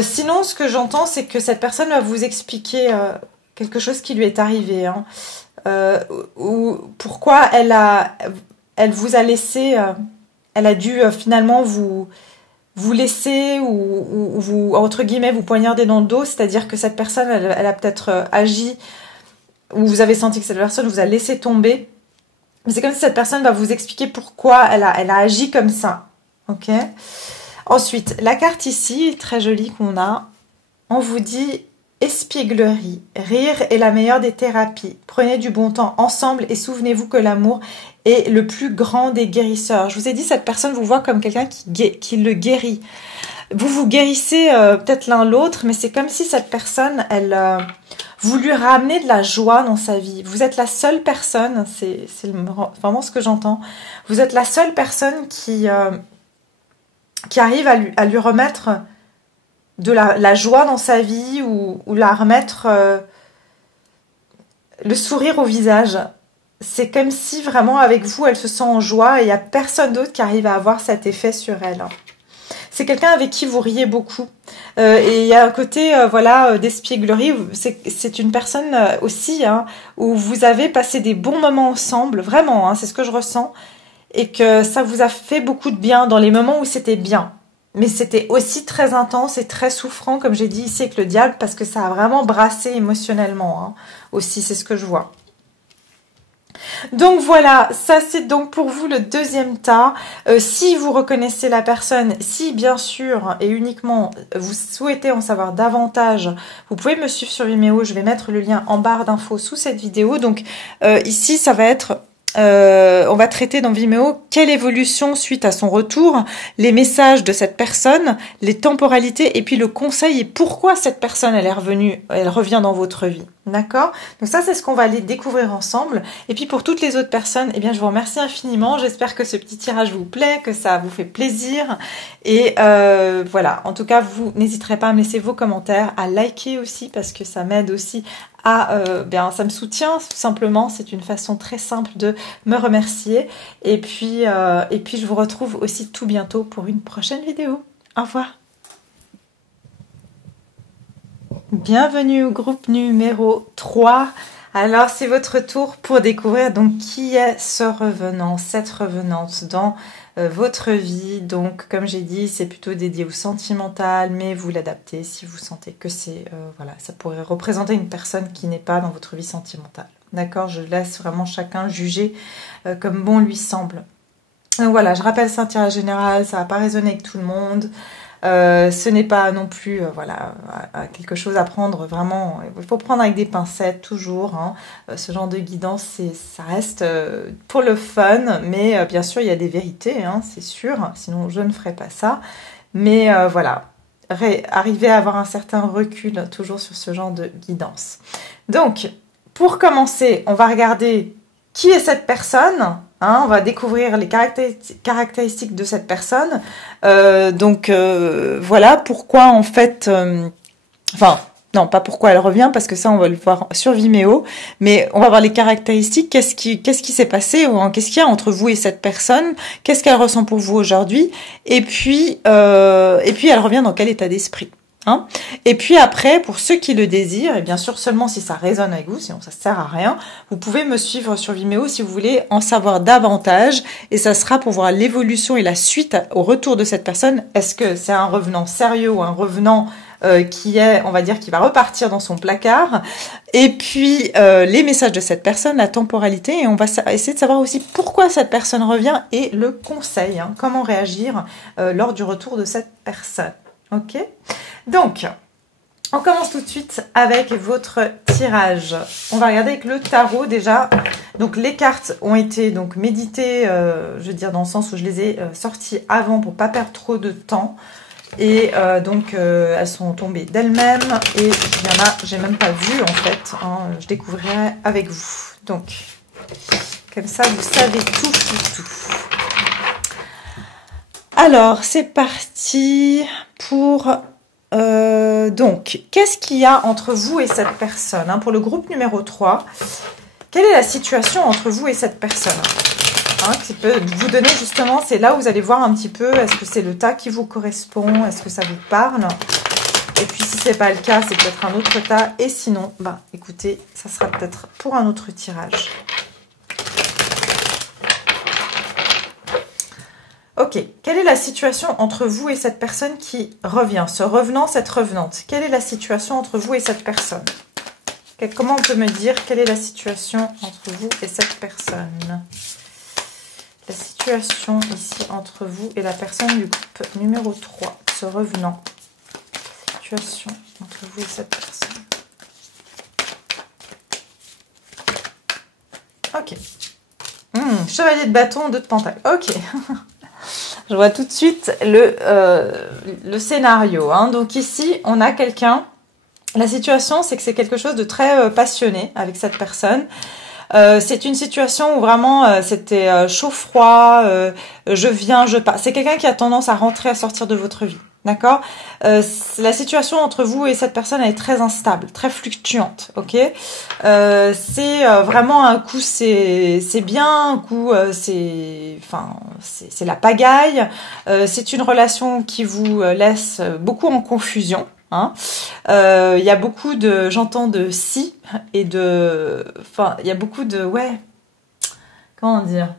Sinon, ce que j'entends, c'est que cette personne va vous expliquer quelque chose qui lui est arrivé. Hein, ou pourquoi elle vous a laissé, elle a dû finalement vous laisser ou vous, entre guillemets, vous poignarder dans le dos, c'est-à-dire que cette personne, elle a peut-être agi, ou vous avez senti que cette personne vous a laissé tomber. Mais c'est comme si cette personne va vous expliquer pourquoi elle a agi comme ça. Ok. Ensuite, la carte ici, très jolie qu'on a, on vous dit espièglerie. Rire est la meilleure des thérapies. Prenez du bon temps ensemble et souvenez-vous que l'amour est le plus grand des guérisseurs. Je vous ai dit, cette personne vous voit comme quelqu'un qui le guérit. Vous vous guérissez peut-être l'un l'autre, mais c'est comme si cette personne, vous lui ramenez de la joie dans sa vie. Vous êtes la seule personne, c'est vraiment ce que j'entends, vous êtes la seule personne qui arrive à lui remettre de la joie dans sa vie ou la remettre le sourire au visage. C'est comme si vraiment avec vous, elle se sent en joie et il n'y a personne d'autre qui arrive à avoir cet effet sur elle. C'est quelqu'un avec qui vous riez beaucoup. Et il y a un côté, voilà, d'espièglerie. C'est une personne aussi, hein, où vous avez passé des bons moments ensemble, vraiment, hein, c'est ce que je ressens, et que ça vous a fait beaucoup de bien dans les moments où c'était bien. Mais c'était aussi très intense et très souffrant, comme j'ai dit ici avec le diable, parce que ça a vraiment brassé émotionnellement, hein, aussi, c'est ce que je vois. Donc voilà, ça c'est donc pour vous le deuxième tas. Si vous reconnaissez la personne, si bien sûr et uniquement vous souhaitez en savoir davantage, vous pouvez me suivre sur Vimeo, je vais mettre le lien en barre d'infos sous cette vidéo. Donc ici ça va être... on va traiter dans Vimeo quelle évolution suite à son retour, les messages de cette personne, les temporalités et puis le conseil et pourquoi cette personne elle est revenue, elle revient dans votre vie. D'accord? Donc ça c'est ce qu'on va aller découvrir ensemble. Et puis pour toutes les autres personnes, eh bien je vous remercie infiniment. J'espère que ce petit tirage vous plaît, que ça vous fait plaisir. Et voilà, en tout cas vous n'hésiterez pas à me laisser vos commentaires, à liker aussi parce que ça m'aide aussi à bien ça me soutient tout simplement, c'est une façon très simple de me remercier et puis je vous retrouve aussi tout bientôt pour une prochaine vidéo. Au revoir. Bienvenue au groupe numéro 3. Alors c'est votre tour pour découvrir donc qui est ce revenant, cette revenante dans votre vie. Donc comme j'ai dit, c'est plutôt dédié au sentimental, mais vous l'adaptez si vous sentez que c'est voilà, ça pourrait représenter une personne qui n'est pas dans votre vie sentimentale. D'accord, je laisse vraiment chacun juger comme bon lui semble. Donc voilà, je rappelle, c'est un tirage général, ça va pas résonner avec tout le monde. Ce n'est pas non plus voilà, quelque chose à prendre vraiment, il faut prendre avec des pincettes toujours, hein. Ce genre de guidance ça reste pour le fun, mais bien sûr il y a des vérités, hein, c'est sûr, sinon je ne ferai pas ça, mais voilà, arriver à avoir un certain recul toujours sur ce genre de guidance. Donc pour commencer, on va regarder qui est cette personne. Hein, on va découvrir les caractéristiques de cette personne. Voilà pourquoi en fait... enfin, non, pas pourquoi elle revient, parce que ça, on va le voir sur Vimeo. Mais on va voir les caractéristiques. Qu'est-ce qui s'est passé? Qu'est-ce qu'il y a entre vous et cette personne? Qu'est-ce qu'elle ressent pour vous aujourd'hui? Et puis, elle revient dans quel état d'esprit? Hein, et puis après, pour ceux qui le désirent, et bien sûr seulement si ça résonne avec vous, sinon ça sert à rien, vous pouvez me suivre sur Vimeo si vous voulez en savoir davantage, et ça sera pour voir l'évolution et la suite au retour de cette personne. Est-ce que c'est un revenant sérieux ou un revenant qui est, on va dire, qui va repartir dans son placard, et puis les messages de cette personne, la temporalité, et on va essayer de savoir aussi pourquoi cette personne revient et le conseil, hein, comment réagir lors du retour de cette personne. Ok? Donc, on commence tout de suite avec votre tirage. On va regarder avec le tarot déjà. Donc, les cartes ont été donc méditées, je veux dire dans le sens où je les ai sorties avant pour pas perdre trop de temps. Et donc, elles sont tombées d'elles-mêmes. Et il y en a, j'ai même pas vu en fait. Hein, je découvrirai avec vous. Donc, comme ça, vous savez tout. Alors, c'est parti pour... donc, qu'est-ce qu'il y a entre vous et cette personne, hein, pour le groupe numéro 3, quelle est la situation entre vous et cette personne, hein, qui peut vous donner justement, c'est là où vous allez voir un petit peu, est-ce que c'est le tas qui vous correspond, est-ce que ça vous parle, et puis si c'est pas le cas, c'est peut-être un autre tas, et sinon, bah écoutez, ça sera peut-être pour un autre tirage. Ok, quelle est la situation entre vous et cette personne qui revient, ce revenant, cette revenante? Quelle est la situation entre vous et cette personne? Comment on peut me dire quelle est la situation entre vous et cette personne? La situation ici entre vous et la personne du groupe numéro 3, ce revenant. Situation entre vous et cette personne. Ok. Chevalier de bâton, 2 de pentacle. Ok. Je vois tout de suite le scénario. Hein. Donc ici, on a quelqu'un. La situation, c'est que c'est quelque chose de très passionné avec cette personne. C'est une situation où vraiment c'était chaud-froid, je viens, je pars. C'est quelqu'un qui a tendance à rentrer, à sortir de votre vie. D'accord. La situation entre vous et cette personne elle est très instable, très fluctuante, ok. C'est vraiment un coup c'est bien, un coup c'est la pagaille. C'est une relation qui vous laisse beaucoup en confusion. Hein. Il y a beaucoup de, j'entends de si et de, enfin il y a beaucoup de comment dire.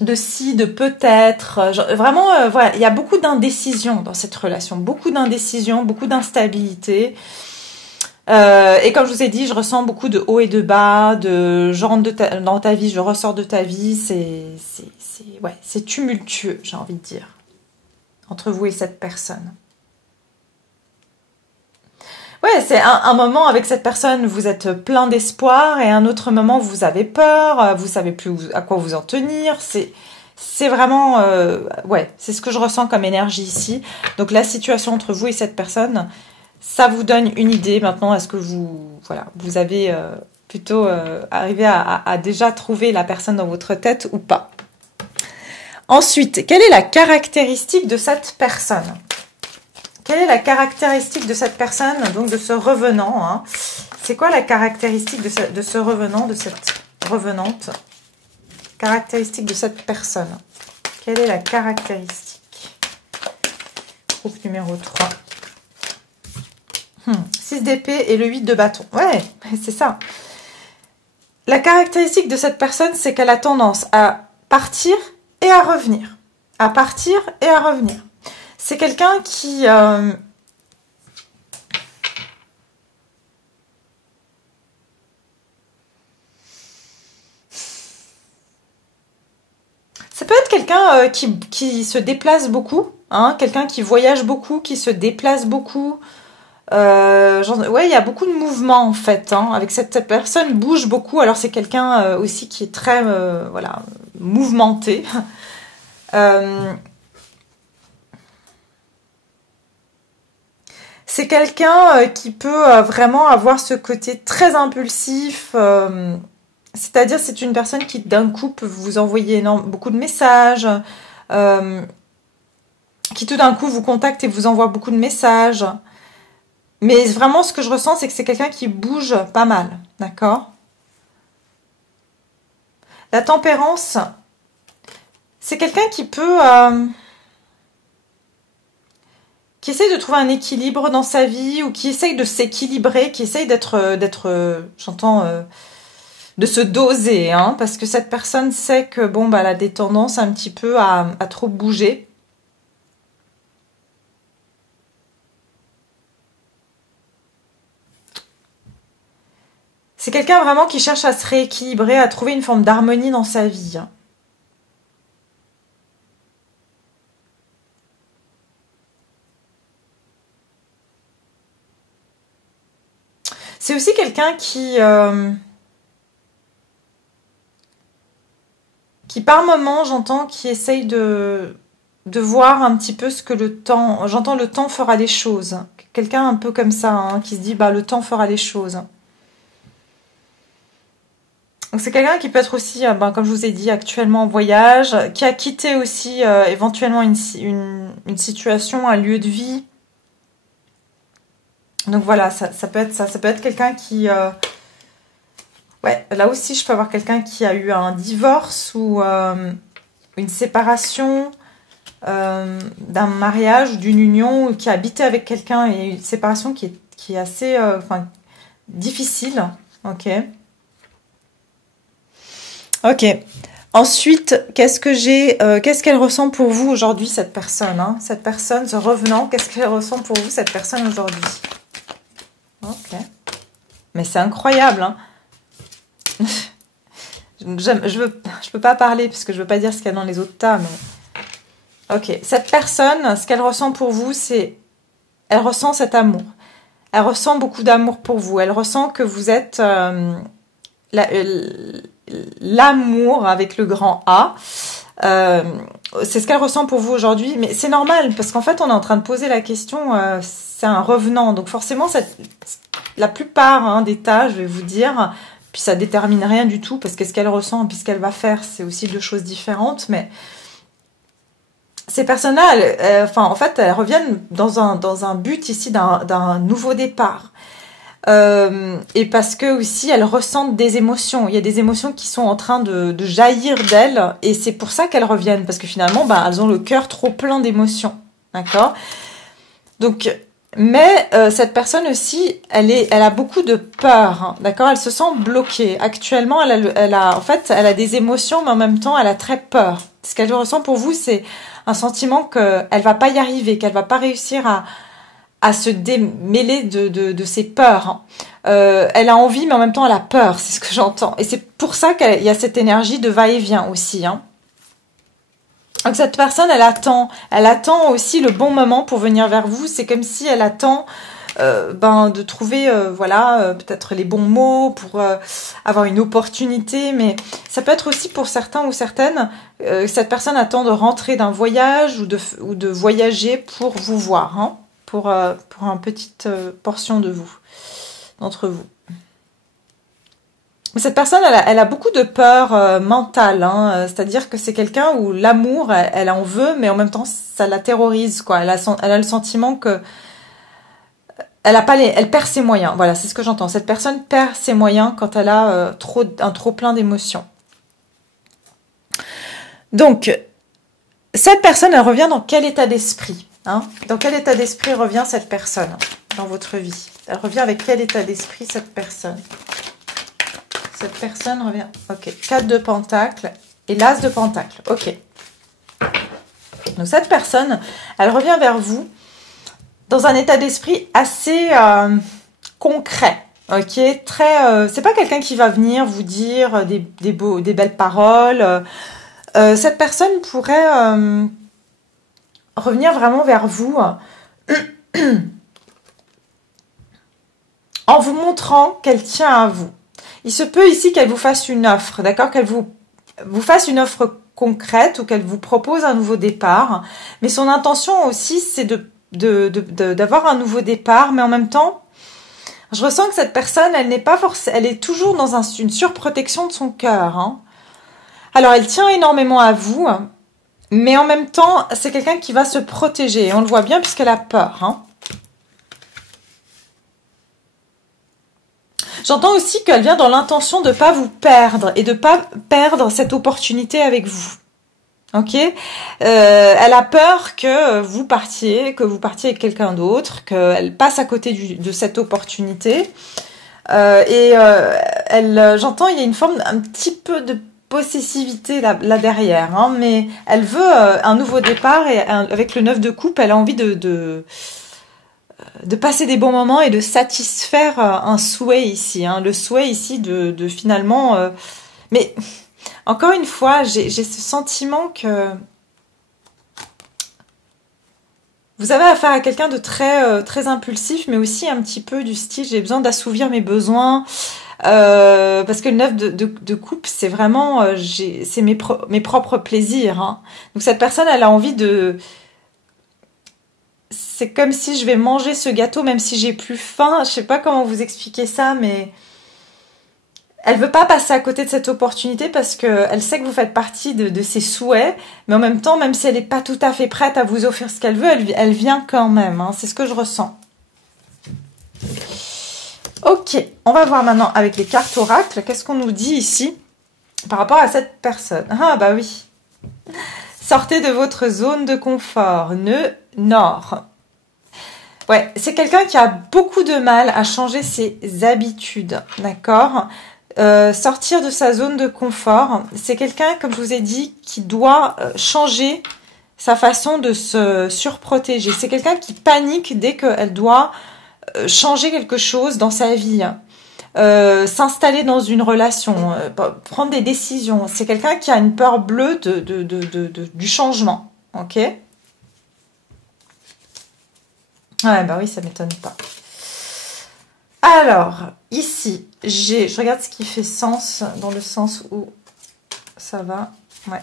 De si, de peut-être, vraiment, voilà, il y a beaucoup d'indécision dans cette relation, beaucoup d'indécision, beaucoup d'instabilité. Et comme je vous ai dit, je ressens beaucoup de hauts et de bas, de je rentre dans ta vie, je ressors de ta vie, c'est tumultueux, j'ai envie de dire, entre vous et cette personne. Ouais, c'est un moment avec cette personne, vous êtes plein d'espoir, et un autre moment, vous avez peur, vous savez plus à quoi vous en tenir. C'est vraiment, c'est ce que je ressens comme énergie ici. Donc la situation entre vous et cette personne, ça vous donne une idée maintenant. Est-ce que vous avez plutôt arrivé à déjà trouver la personne dans votre tête ou pas? Ensuite, quelle est la caractéristique de cette personne? Quelle est la caractéristique de cette personne, donc de ce revenant, hein? C'est quoi la caractéristique de ce revenant, de cette revenante? Caractéristique de cette personne. Quelle est la caractéristique? Groupe numéro 3. 6 d'épée et le 8 de bâton. Ouais, c'est ça. La caractéristique de cette personne, c'est qu'elle a tendance à partir et à revenir. À partir et à revenir. C'est quelqu'un qui... Ça peut être quelqu'un qui se déplace beaucoup, hein, quelqu'un qui voyage beaucoup, qui se déplace beaucoup. Il y a beaucoup de mouvements en fait. Hein, avec cette personne bouge beaucoup. Alors c'est quelqu'un aussi qui est très mouvementé. C'est quelqu'un qui peut vraiment avoir ce côté très impulsif. C'est-à-dire, c'est une personne qui, d'un coup, peut vous envoyer beaucoup de messages, qui, tout d'un coup, vous contacte et vous envoie beaucoup de messages. Mais vraiment, ce que je ressens, c'est que c'est quelqu'un qui bouge pas mal, d'accord? La tempérance, c'est quelqu'un qui peut... qui essaye de trouver un équilibre dans sa vie, ou qui essaye de s'équilibrer, qui essaye j'entends... de se doser, hein, parce que cette personne sait que elle a des tendances un petit peu à trop bouger. C'est quelqu'un vraiment qui cherche à se rééquilibrer, à trouver une forme d'harmonie dans sa vie. C'est aussi quelqu'un qui par moment, j'entends, qui essaye de voir un petit peu ce que le temps... J'entends le temps fera les choses. Quelqu'un un peu comme ça, hein, qui se dit, le temps fera les choses. Donc c'est quelqu'un qui peut être aussi, comme je vous ai dit, actuellement en voyage, qui a quitté aussi éventuellement une situation, un lieu de vie. Donc voilà, ça peut être ça. Ça peut être quelqu'un qui... là aussi, je peux avoir quelqu'un qui a eu un divorce ou une séparation d'un mariage ou d'une union, ou qui a habité avec quelqu'un, et une séparation qui est assez difficile. Ok. Ok. Ensuite, qu'est-ce qu'elle ressent pour vous aujourd'hui, cette personne, hein? Cette personne, ce revenant, qu'est-ce qu'elle ressent pour vous, cette personne, aujourd'hui? Ok. Mais c'est incroyable, hein? Je peux pas parler parce que je veux pas dire ce qu'il y a dans les autres tas, mais... Ok. Cette personne, ce qu'elle ressent pour vous, c'est... Elle ressent cet amour. Elle ressent beaucoup d'amour pour vous. Elle ressent que vous êtes... l'amour avec le grand A, c'est ce qu'elle ressent pour vous aujourd'hui, mais c'est normal parce qu'en fait on est en train de poser la question, c'est un revenant, donc forcément la plupart des tas, je vais vous dire, puis ça détermine rien du tout parce que ce qu'elle ressent et puis ce qu'elle va faire, c'est aussi deux choses différentes, mais ces personnes-là, en fait, elles reviennent dans un but ici d'un nouveau départ. Et parce que aussi elles ressentent des émotions. Il y a des émotions qui sont en train de jaillir d'elles, et c'est pour ça qu'elles reviennent, parce que finalement, elles ont le cœur trop plein d'émotions, d'accord? Donc, mais cette personne aussi, elle a beaucoup de peur, hein, d'accord? Elle se sent bloquée. Actuellement, elle a des émotions, mais en même temps, elle a très peur. Ce qu'elle ressent pour vous, c'est un sentiment qu'elle va pas y arriver, qu'elle va pas réussir à se démêler de ses peurs. Hein. Elle a envie, mais en même temps, elle a peur. C'est ce que j'entends. Et c'est pour ça qu'il y a cette énergie de va-et-vient aussi. Hein. Donc cette personne, elle attend aussi le bon moment pour venir vers vous. C'est comme si elle attend de trouver, peut-être les bons mots pour avoir une opportunité. Mais ça peut être aussi pour certains ou certaines, cette personne attend de rentrer d'un voyage ou de voyager pour vous voir. Hein. Pour une petite portion d'entre vous. Cette personne, elle a beaucoup de peur mentale, hein, c'est-à-dire que c'est quelqu'un où l'amour, elle en veut, mais en même temps, ça la terrorise, quoi. Elle a le sentiment que elle perd ses moyens. Voilà, c'est ce que j'entends. Cette personne perd ses moyens quand elle a un trop plein d'émotions. Donc, cette personne, elle revient dans quel état d'esprit? Hein, dans quel état d'esprit revient cette personne dans votre vie? Elle revient avec quel état d'esprit cette personne? Cette personne revient... Ok, 4 de Pentacle et l'As de Pentacle. Ok. Donc cette personne, elle revient vers vous dans un état d'esprit assez concret. Ok, très... c'est pas quelqu'un qui va venir vous dire des belles paroles. Cette personne pourrait... revenir vraiment vers vous en vous montrant qu'elle tient à vous. Il se peut ici qu'elle vous fasse une offre, d'accord? Qu'elle vous fasse une offre concrète ou qu'elle vous propose un nouveau départ. Mais son intention aussi, c'est d'avoir un nouveau départ, mais en même temps, je ressens que cette personne, elle est toujours dans une surprotection de son cœur. Hein. Alors, elle tient énormément à vous, mais en même temps, c'est quelqu'un qui va se protéger. On le voit bien puisqu'elle a peur. Hein. J'entends aussi qu'elle vient dans l'intention de ne pas vous perdre et de ne pas perdre cette opportunité avec vous. Ok, elle a peur que vous partiez avec quelqu'un d'autre, qu'elle passe à côté de cette opportunité. J'entends, il y a une forme, un petit peu de possessivité là derrière, hein, mais elle veut un nouveau départ et avec le 9 de coupe, elle a envie de passer des bons moments et de satisfaire un souhait ici, hein, le souhait ici de finalement... mais encore une fois, j'ai ce sentiment que vous avez affaire à quelqu'un de très impulsif, mais aussi un petit peu du style j'ai besoin d'assouvir mes besoins. Parce que le 9 de coupe, c'est vraiment c'est mes propres plaisirs. Hein. Donc cette personne, elle a envie de... C'est comme si je vais manger ce gâteau même si j'ai plus faim. Je sais pas comment vous expliquer ça, mais elle veut pas passer à côté de cette opportunité parce que elle sait que vous faites partie de ses souhaits, mais en même temps, même si elle n'est pas tout à fait prête à vous offrir ce qu'elle veut, elle vient quand même. Hein. C'est ce que je ressens. Ok, on va voir maintenant avec les cartes oracles. Qu'est-ce qu'on nous dit ici par rapport à cette personne? Ah bah oui. Sortez de votre zone de confort. Nœud nord. Ouais, c'est quelqu'un qui a beaucoup de mal à changer ses habitudes, d'accord? Sortir de sa zone de confort, c'est quelqu'un, comme je vous ai dit, qui doit changer sa façon de se surprotéger. C'est quelqu'un qui panique dès qu'elle doit changer quelque chose dans sa vie, s'installer dans une relation, prendre des décisions. C'est quelqu'un qui a une peur bleue du changement, ok? Ouais, bah oui, ça m'étonne pas. Alors, ici, je regarde ce qui fait sens, dans le sens où ça va. Ouais.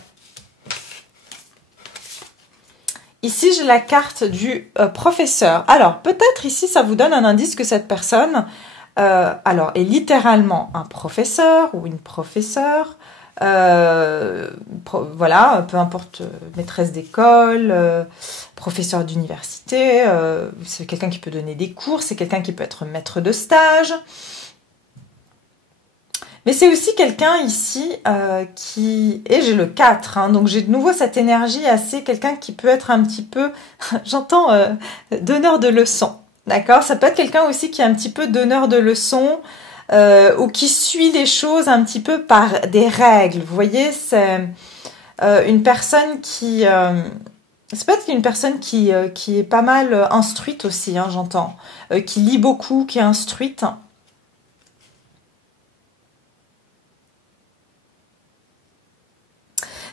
Ici, j'ai la carte du professeur. Alors, peut-être ici, ça vous donne un indice que cette personne, est littéralement un professeur ou une professeure. Voilà, peu importe, maîtresse d'école, professeur d'université, c'est quelqu'un qui peut donner des cours, c'est quelqu'un qui peut être maître de stage. Mais c'est aussi quelqu'un ici qui... Et j'ai le 4, hein, donc j'ai de nouveau cette énergie assez... Quelqu'un qui peut être un petit peu... J'entends donneur de leçons, d'accord? Ça peut être quelqu'un aussi qui est un petit peu donneur de leçons ou qui suit les choses un petit peu par des règles. Vous voyez, c'est une personne qui... ça peut être une personne qui est pas mal instruite aussi, hein, j'entends. Qui lit beaucoup, qui est instruite.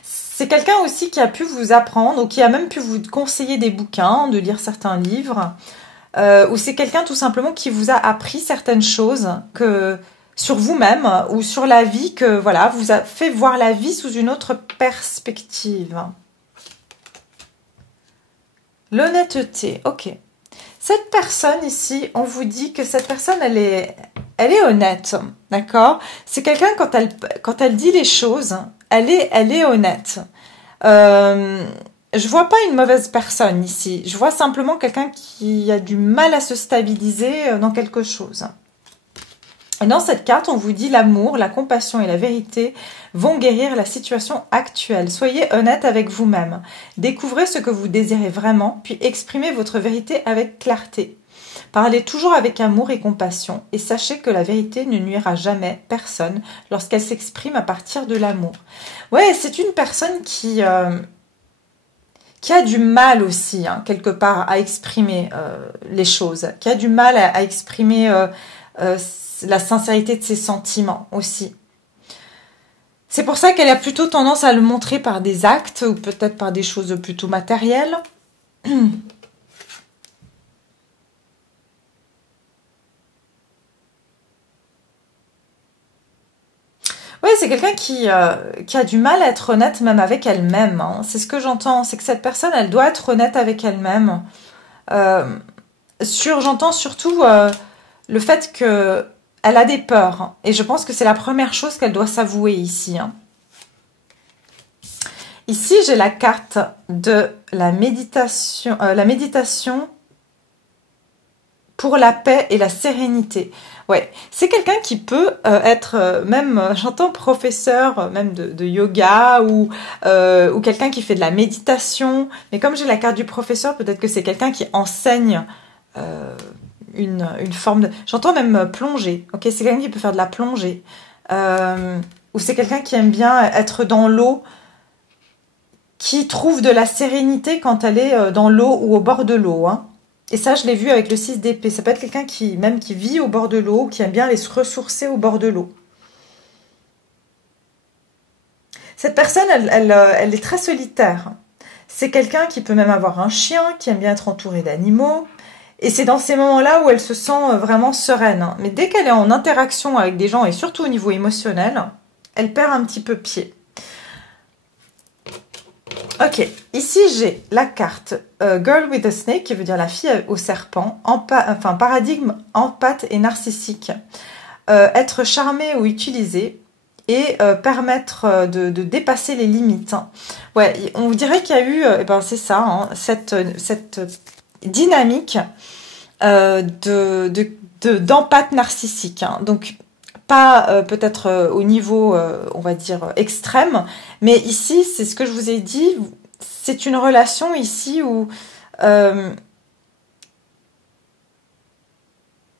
C'est quelqu'un aussi qui a pu vous apprendre ou qui a même pu vous conseiller des bouquins, de lire certains livres. Ou c'est quelqu'un tout simplement qui vous a appris certaines choses que sur vous-même ou sur la vie, que voilà, vous a fait voir la vie sous une autre perspective. L'honnêteté, ok. Cette personne ici, on vous dit que cette personne, elle est honnête, d'accord? C'est quelqu'un, quand elle dit les choses, elle est honnête. Je vois pas une mauvaise personne ici. Je vois simplement quelqu'un qui a du mal à se stabiliser dans quelque chose. Et dans cette carte, on vous dit l'amour, la compassion et la vérité vont guérir la situation actuelle. Soyez honnête avec vous-même. Découvrez ce que vous désirez vraiment, puis exprimez votre vérité avec clarté. Parlez toujours avec amour et compassion et sachez que la vérité ne nuira jamais personne lorsqu'elle s'exprime à partir de l'amour. Ouais, c'est une personne qui a du mal aussi, hein, quelque part, à exprimer les choses, qui a du mal à exprimer la sincérité de ses sentiments aussi. C'est pour ça qu'elle a plutôt tendance à le montrer par des actes ou peut-être par des choses plutôt matérielles. Oui, c'est quelqu'un qui a du mal à être honnête même avec elle-même, hein. C'est ce que j'entends, c'est que cette personne, elle doit être honnête avec elle-même. J'entends surtout le fait que elle a des peurs. Et je pense que c'est la première chose qu'elle doit s'avouer ici, hein. Ici, j'ai la carte de la méditation pour la paix et la sérénité. Ouais, c'est quelqu'un qui peut être même, j'entends professeur même de yoga ou quelqu'un qui fait de la méditation. Mais comme j'ai la carte du professeur, peut-être que c'est quelqu'un qui enseigne une forme de... J'entends même plongée. Ok, c'est quelqu'un qui peut faire de la plongée. Ou c'est quelqu'un qui aime bien être dans l'eau, qui trouve de la sérénité quand elle est dans l'eau ou au bord de l'eau, hein. Et ça, je l'ai vu avec le 6 d'épée. Ça peut être quelqu'un qui vit au bord de l'eau, qui aime bien aller se ressourcer au bord de l'eau. Cette personne, elle est très solitaire. C'est quelqu'un qui peut même avoir un chien, qui aime bien être entouré d'animaux. Et c'est dans ces moments-là où elle se sent vraiment sereine. Mais dès qu'elle est en interaction avec des gens, et surtout au niveau émotionnel, elle perd un petit peu pied. Ok, ici j'ai la carte Girl with a Snake, qui veut dire la fille au serpent, paradigme empathe et narcissique. Être charmé ou utilisé et permettre de dépasser les limites. Ouais, on dirait qu'il y a eu, c'est ça, hein, cette dynamique d'empathe narcissique, hein. Donc, pas peut-être au niveau, on va dire, extrême, mais ici, c'est ce que je vous ai dit, c'est une relation ici où il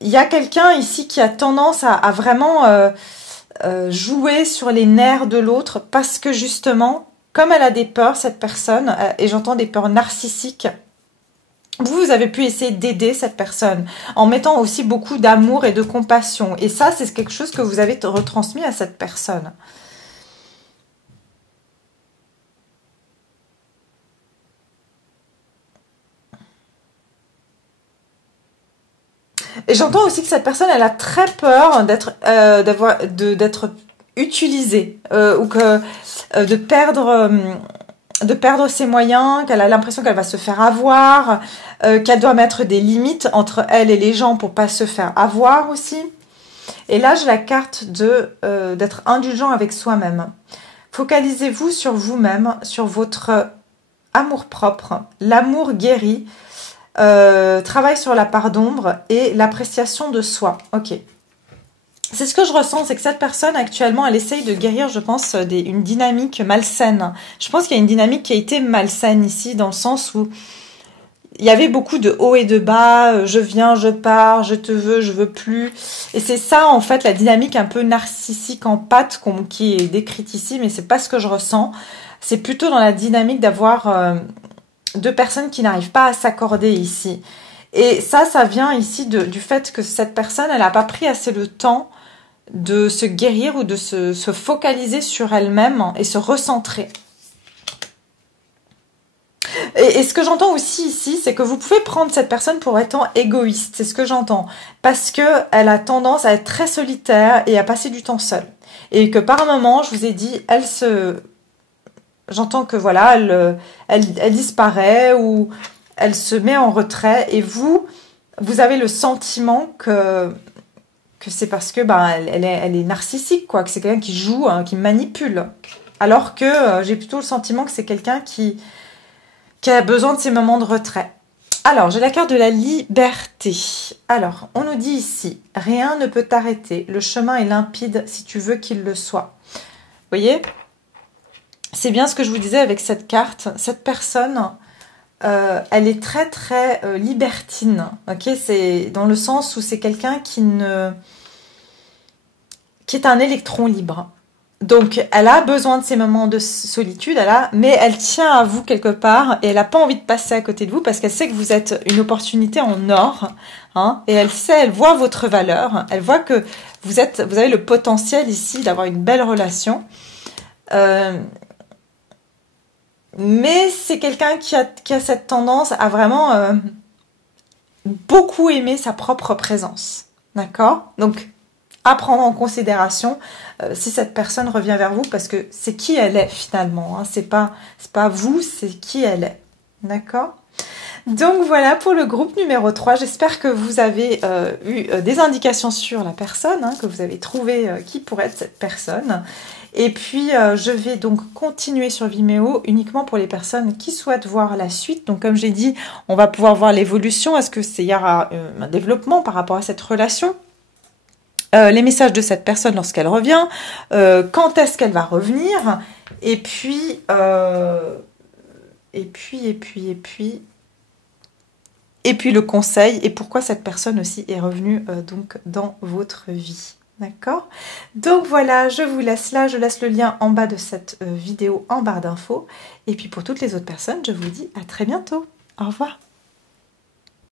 y a quelqu'un ici qui a tendance à vraiment jouer sur les nerfs de l'autre parce que justement, comme elle a des peurs, cette personne, et j'entends des peurs narcissiques, vous avez pu essayer d'aider cette personne en mettant aussi beaucoup d'amour et de compassion. Et ça, c'est quelque chose que vous avez retransmis à cette personne. Et j'entends aussi que cette personne, elle a très peur d'être utilisée ou de perdre ses moyens, qu'elle a l'impression qu'elle va se faire avoir, qu'elle doit mettre des limites entre elle et les gens pour pas se faire avoir aussi. Et là, j'ai la carte d'être indulgent avec soi-même. Focalisez-vous sur vous-même, sur votre amour-propre, l'amour guéri, travail sur la part d'ombre et l'appréciation de soi. Ok. C'est ce que je ressens, c'est que cette personne actuellement, elle essaye de guérir, je pense, une dynamique malsaine. Je pense qu'il y a une dynamique qui a été malsaine ici, dans le sens où il y avait beaucoup de hauts et de bas, je viens, je pars, je te veux, je veux plus. Et c'est ça, en fait, la dynamique un peu narcissique en pâte qui est décrite ici, mais c'est pas ce que je ressens. C'est plutôt dans la dynamique d'avoir deux personnes qui n'arrivent pas à s'accorder ici. Et ça vient ici du fait que cette personne, elle n'a pas pris assez le temps de se guérir ou de se focaliser sur elle-même et se recentrer. Et ce que j'entends aussi ici, c'est que vous pouvez prendre cette personne pour étant égoïste, c'est ce que j'entends, parce que elle a tendance à être très solitaire et à passer du temps seule. Et que par un moment, je vous ai dit, j'entends que voilà, elle disparaît ou elle se met en retrait et vous avez le sentiment que c'est parce que elle est narcissique, quoi, que c'est quelqu'un qui joue, hein, qui manipule. Alors que j'ai plutôt le sentiment que c'est quelqu'un qui a besoin de ces moments de retrait. Alors, j'ai la carte de la liberté. Alors, on nous dit ici, rien ne peut t'arrêter. Le chemin est limpide si tu veux qu'il le soit. Vous voyez? C'est bien ce que je vous disais avec cette carte. Cette personne, elle est très, très libertine. Ok, c'est dans le sens où c'est quelqu'un qui est un électron libre. Donc, elle a besoin de ces moments de solitude, mais elle tient à vous quelque part et elle n'a pas envie de passer à côté de vous parce qu'elle sait que vous êtes une opportunité en or, hein, et elle voit votre valeur, elle voit que vous avez le potentiel ici d'avoir une belle relation. Mais c'est quelqu'un qui a cette tendance à vraiment beaucoup aimer sa propre présence. D'accord? Donc, à prendre en considération si cette personne revient vers vous, parce que c'est qui elle est finalement, hein. C'est pas vous, c'est qui elle est. D'accord? Donc voilà pour le groupe numéro 3. J'espère que vous avez eu des indications sur la personne, hein, que vous avez trouvé qui pourrait être cette personne. Et puis je vais donc continuer sur Vimeo uniquement pour les personnes qui souhaitent voir la suite. Donc comme j'ai dit, on va pouvoir voir l'évolution. Est-ce que il y aura un développement par rapport à cette relation? Les messages de cette personne lorsqu'elle revient, quand est-ce qu'elle va revenir, et puis le conseil, et pourquoi cette personne aussi est revenue donc dans votre vie. D'accord? Donc voilà, je vous laisse là, je laisse le lien en bas de cette vidéo en barre d'infos, et puis pour toutes les autres personnes, je vous dis à très bientôt. Au revoir.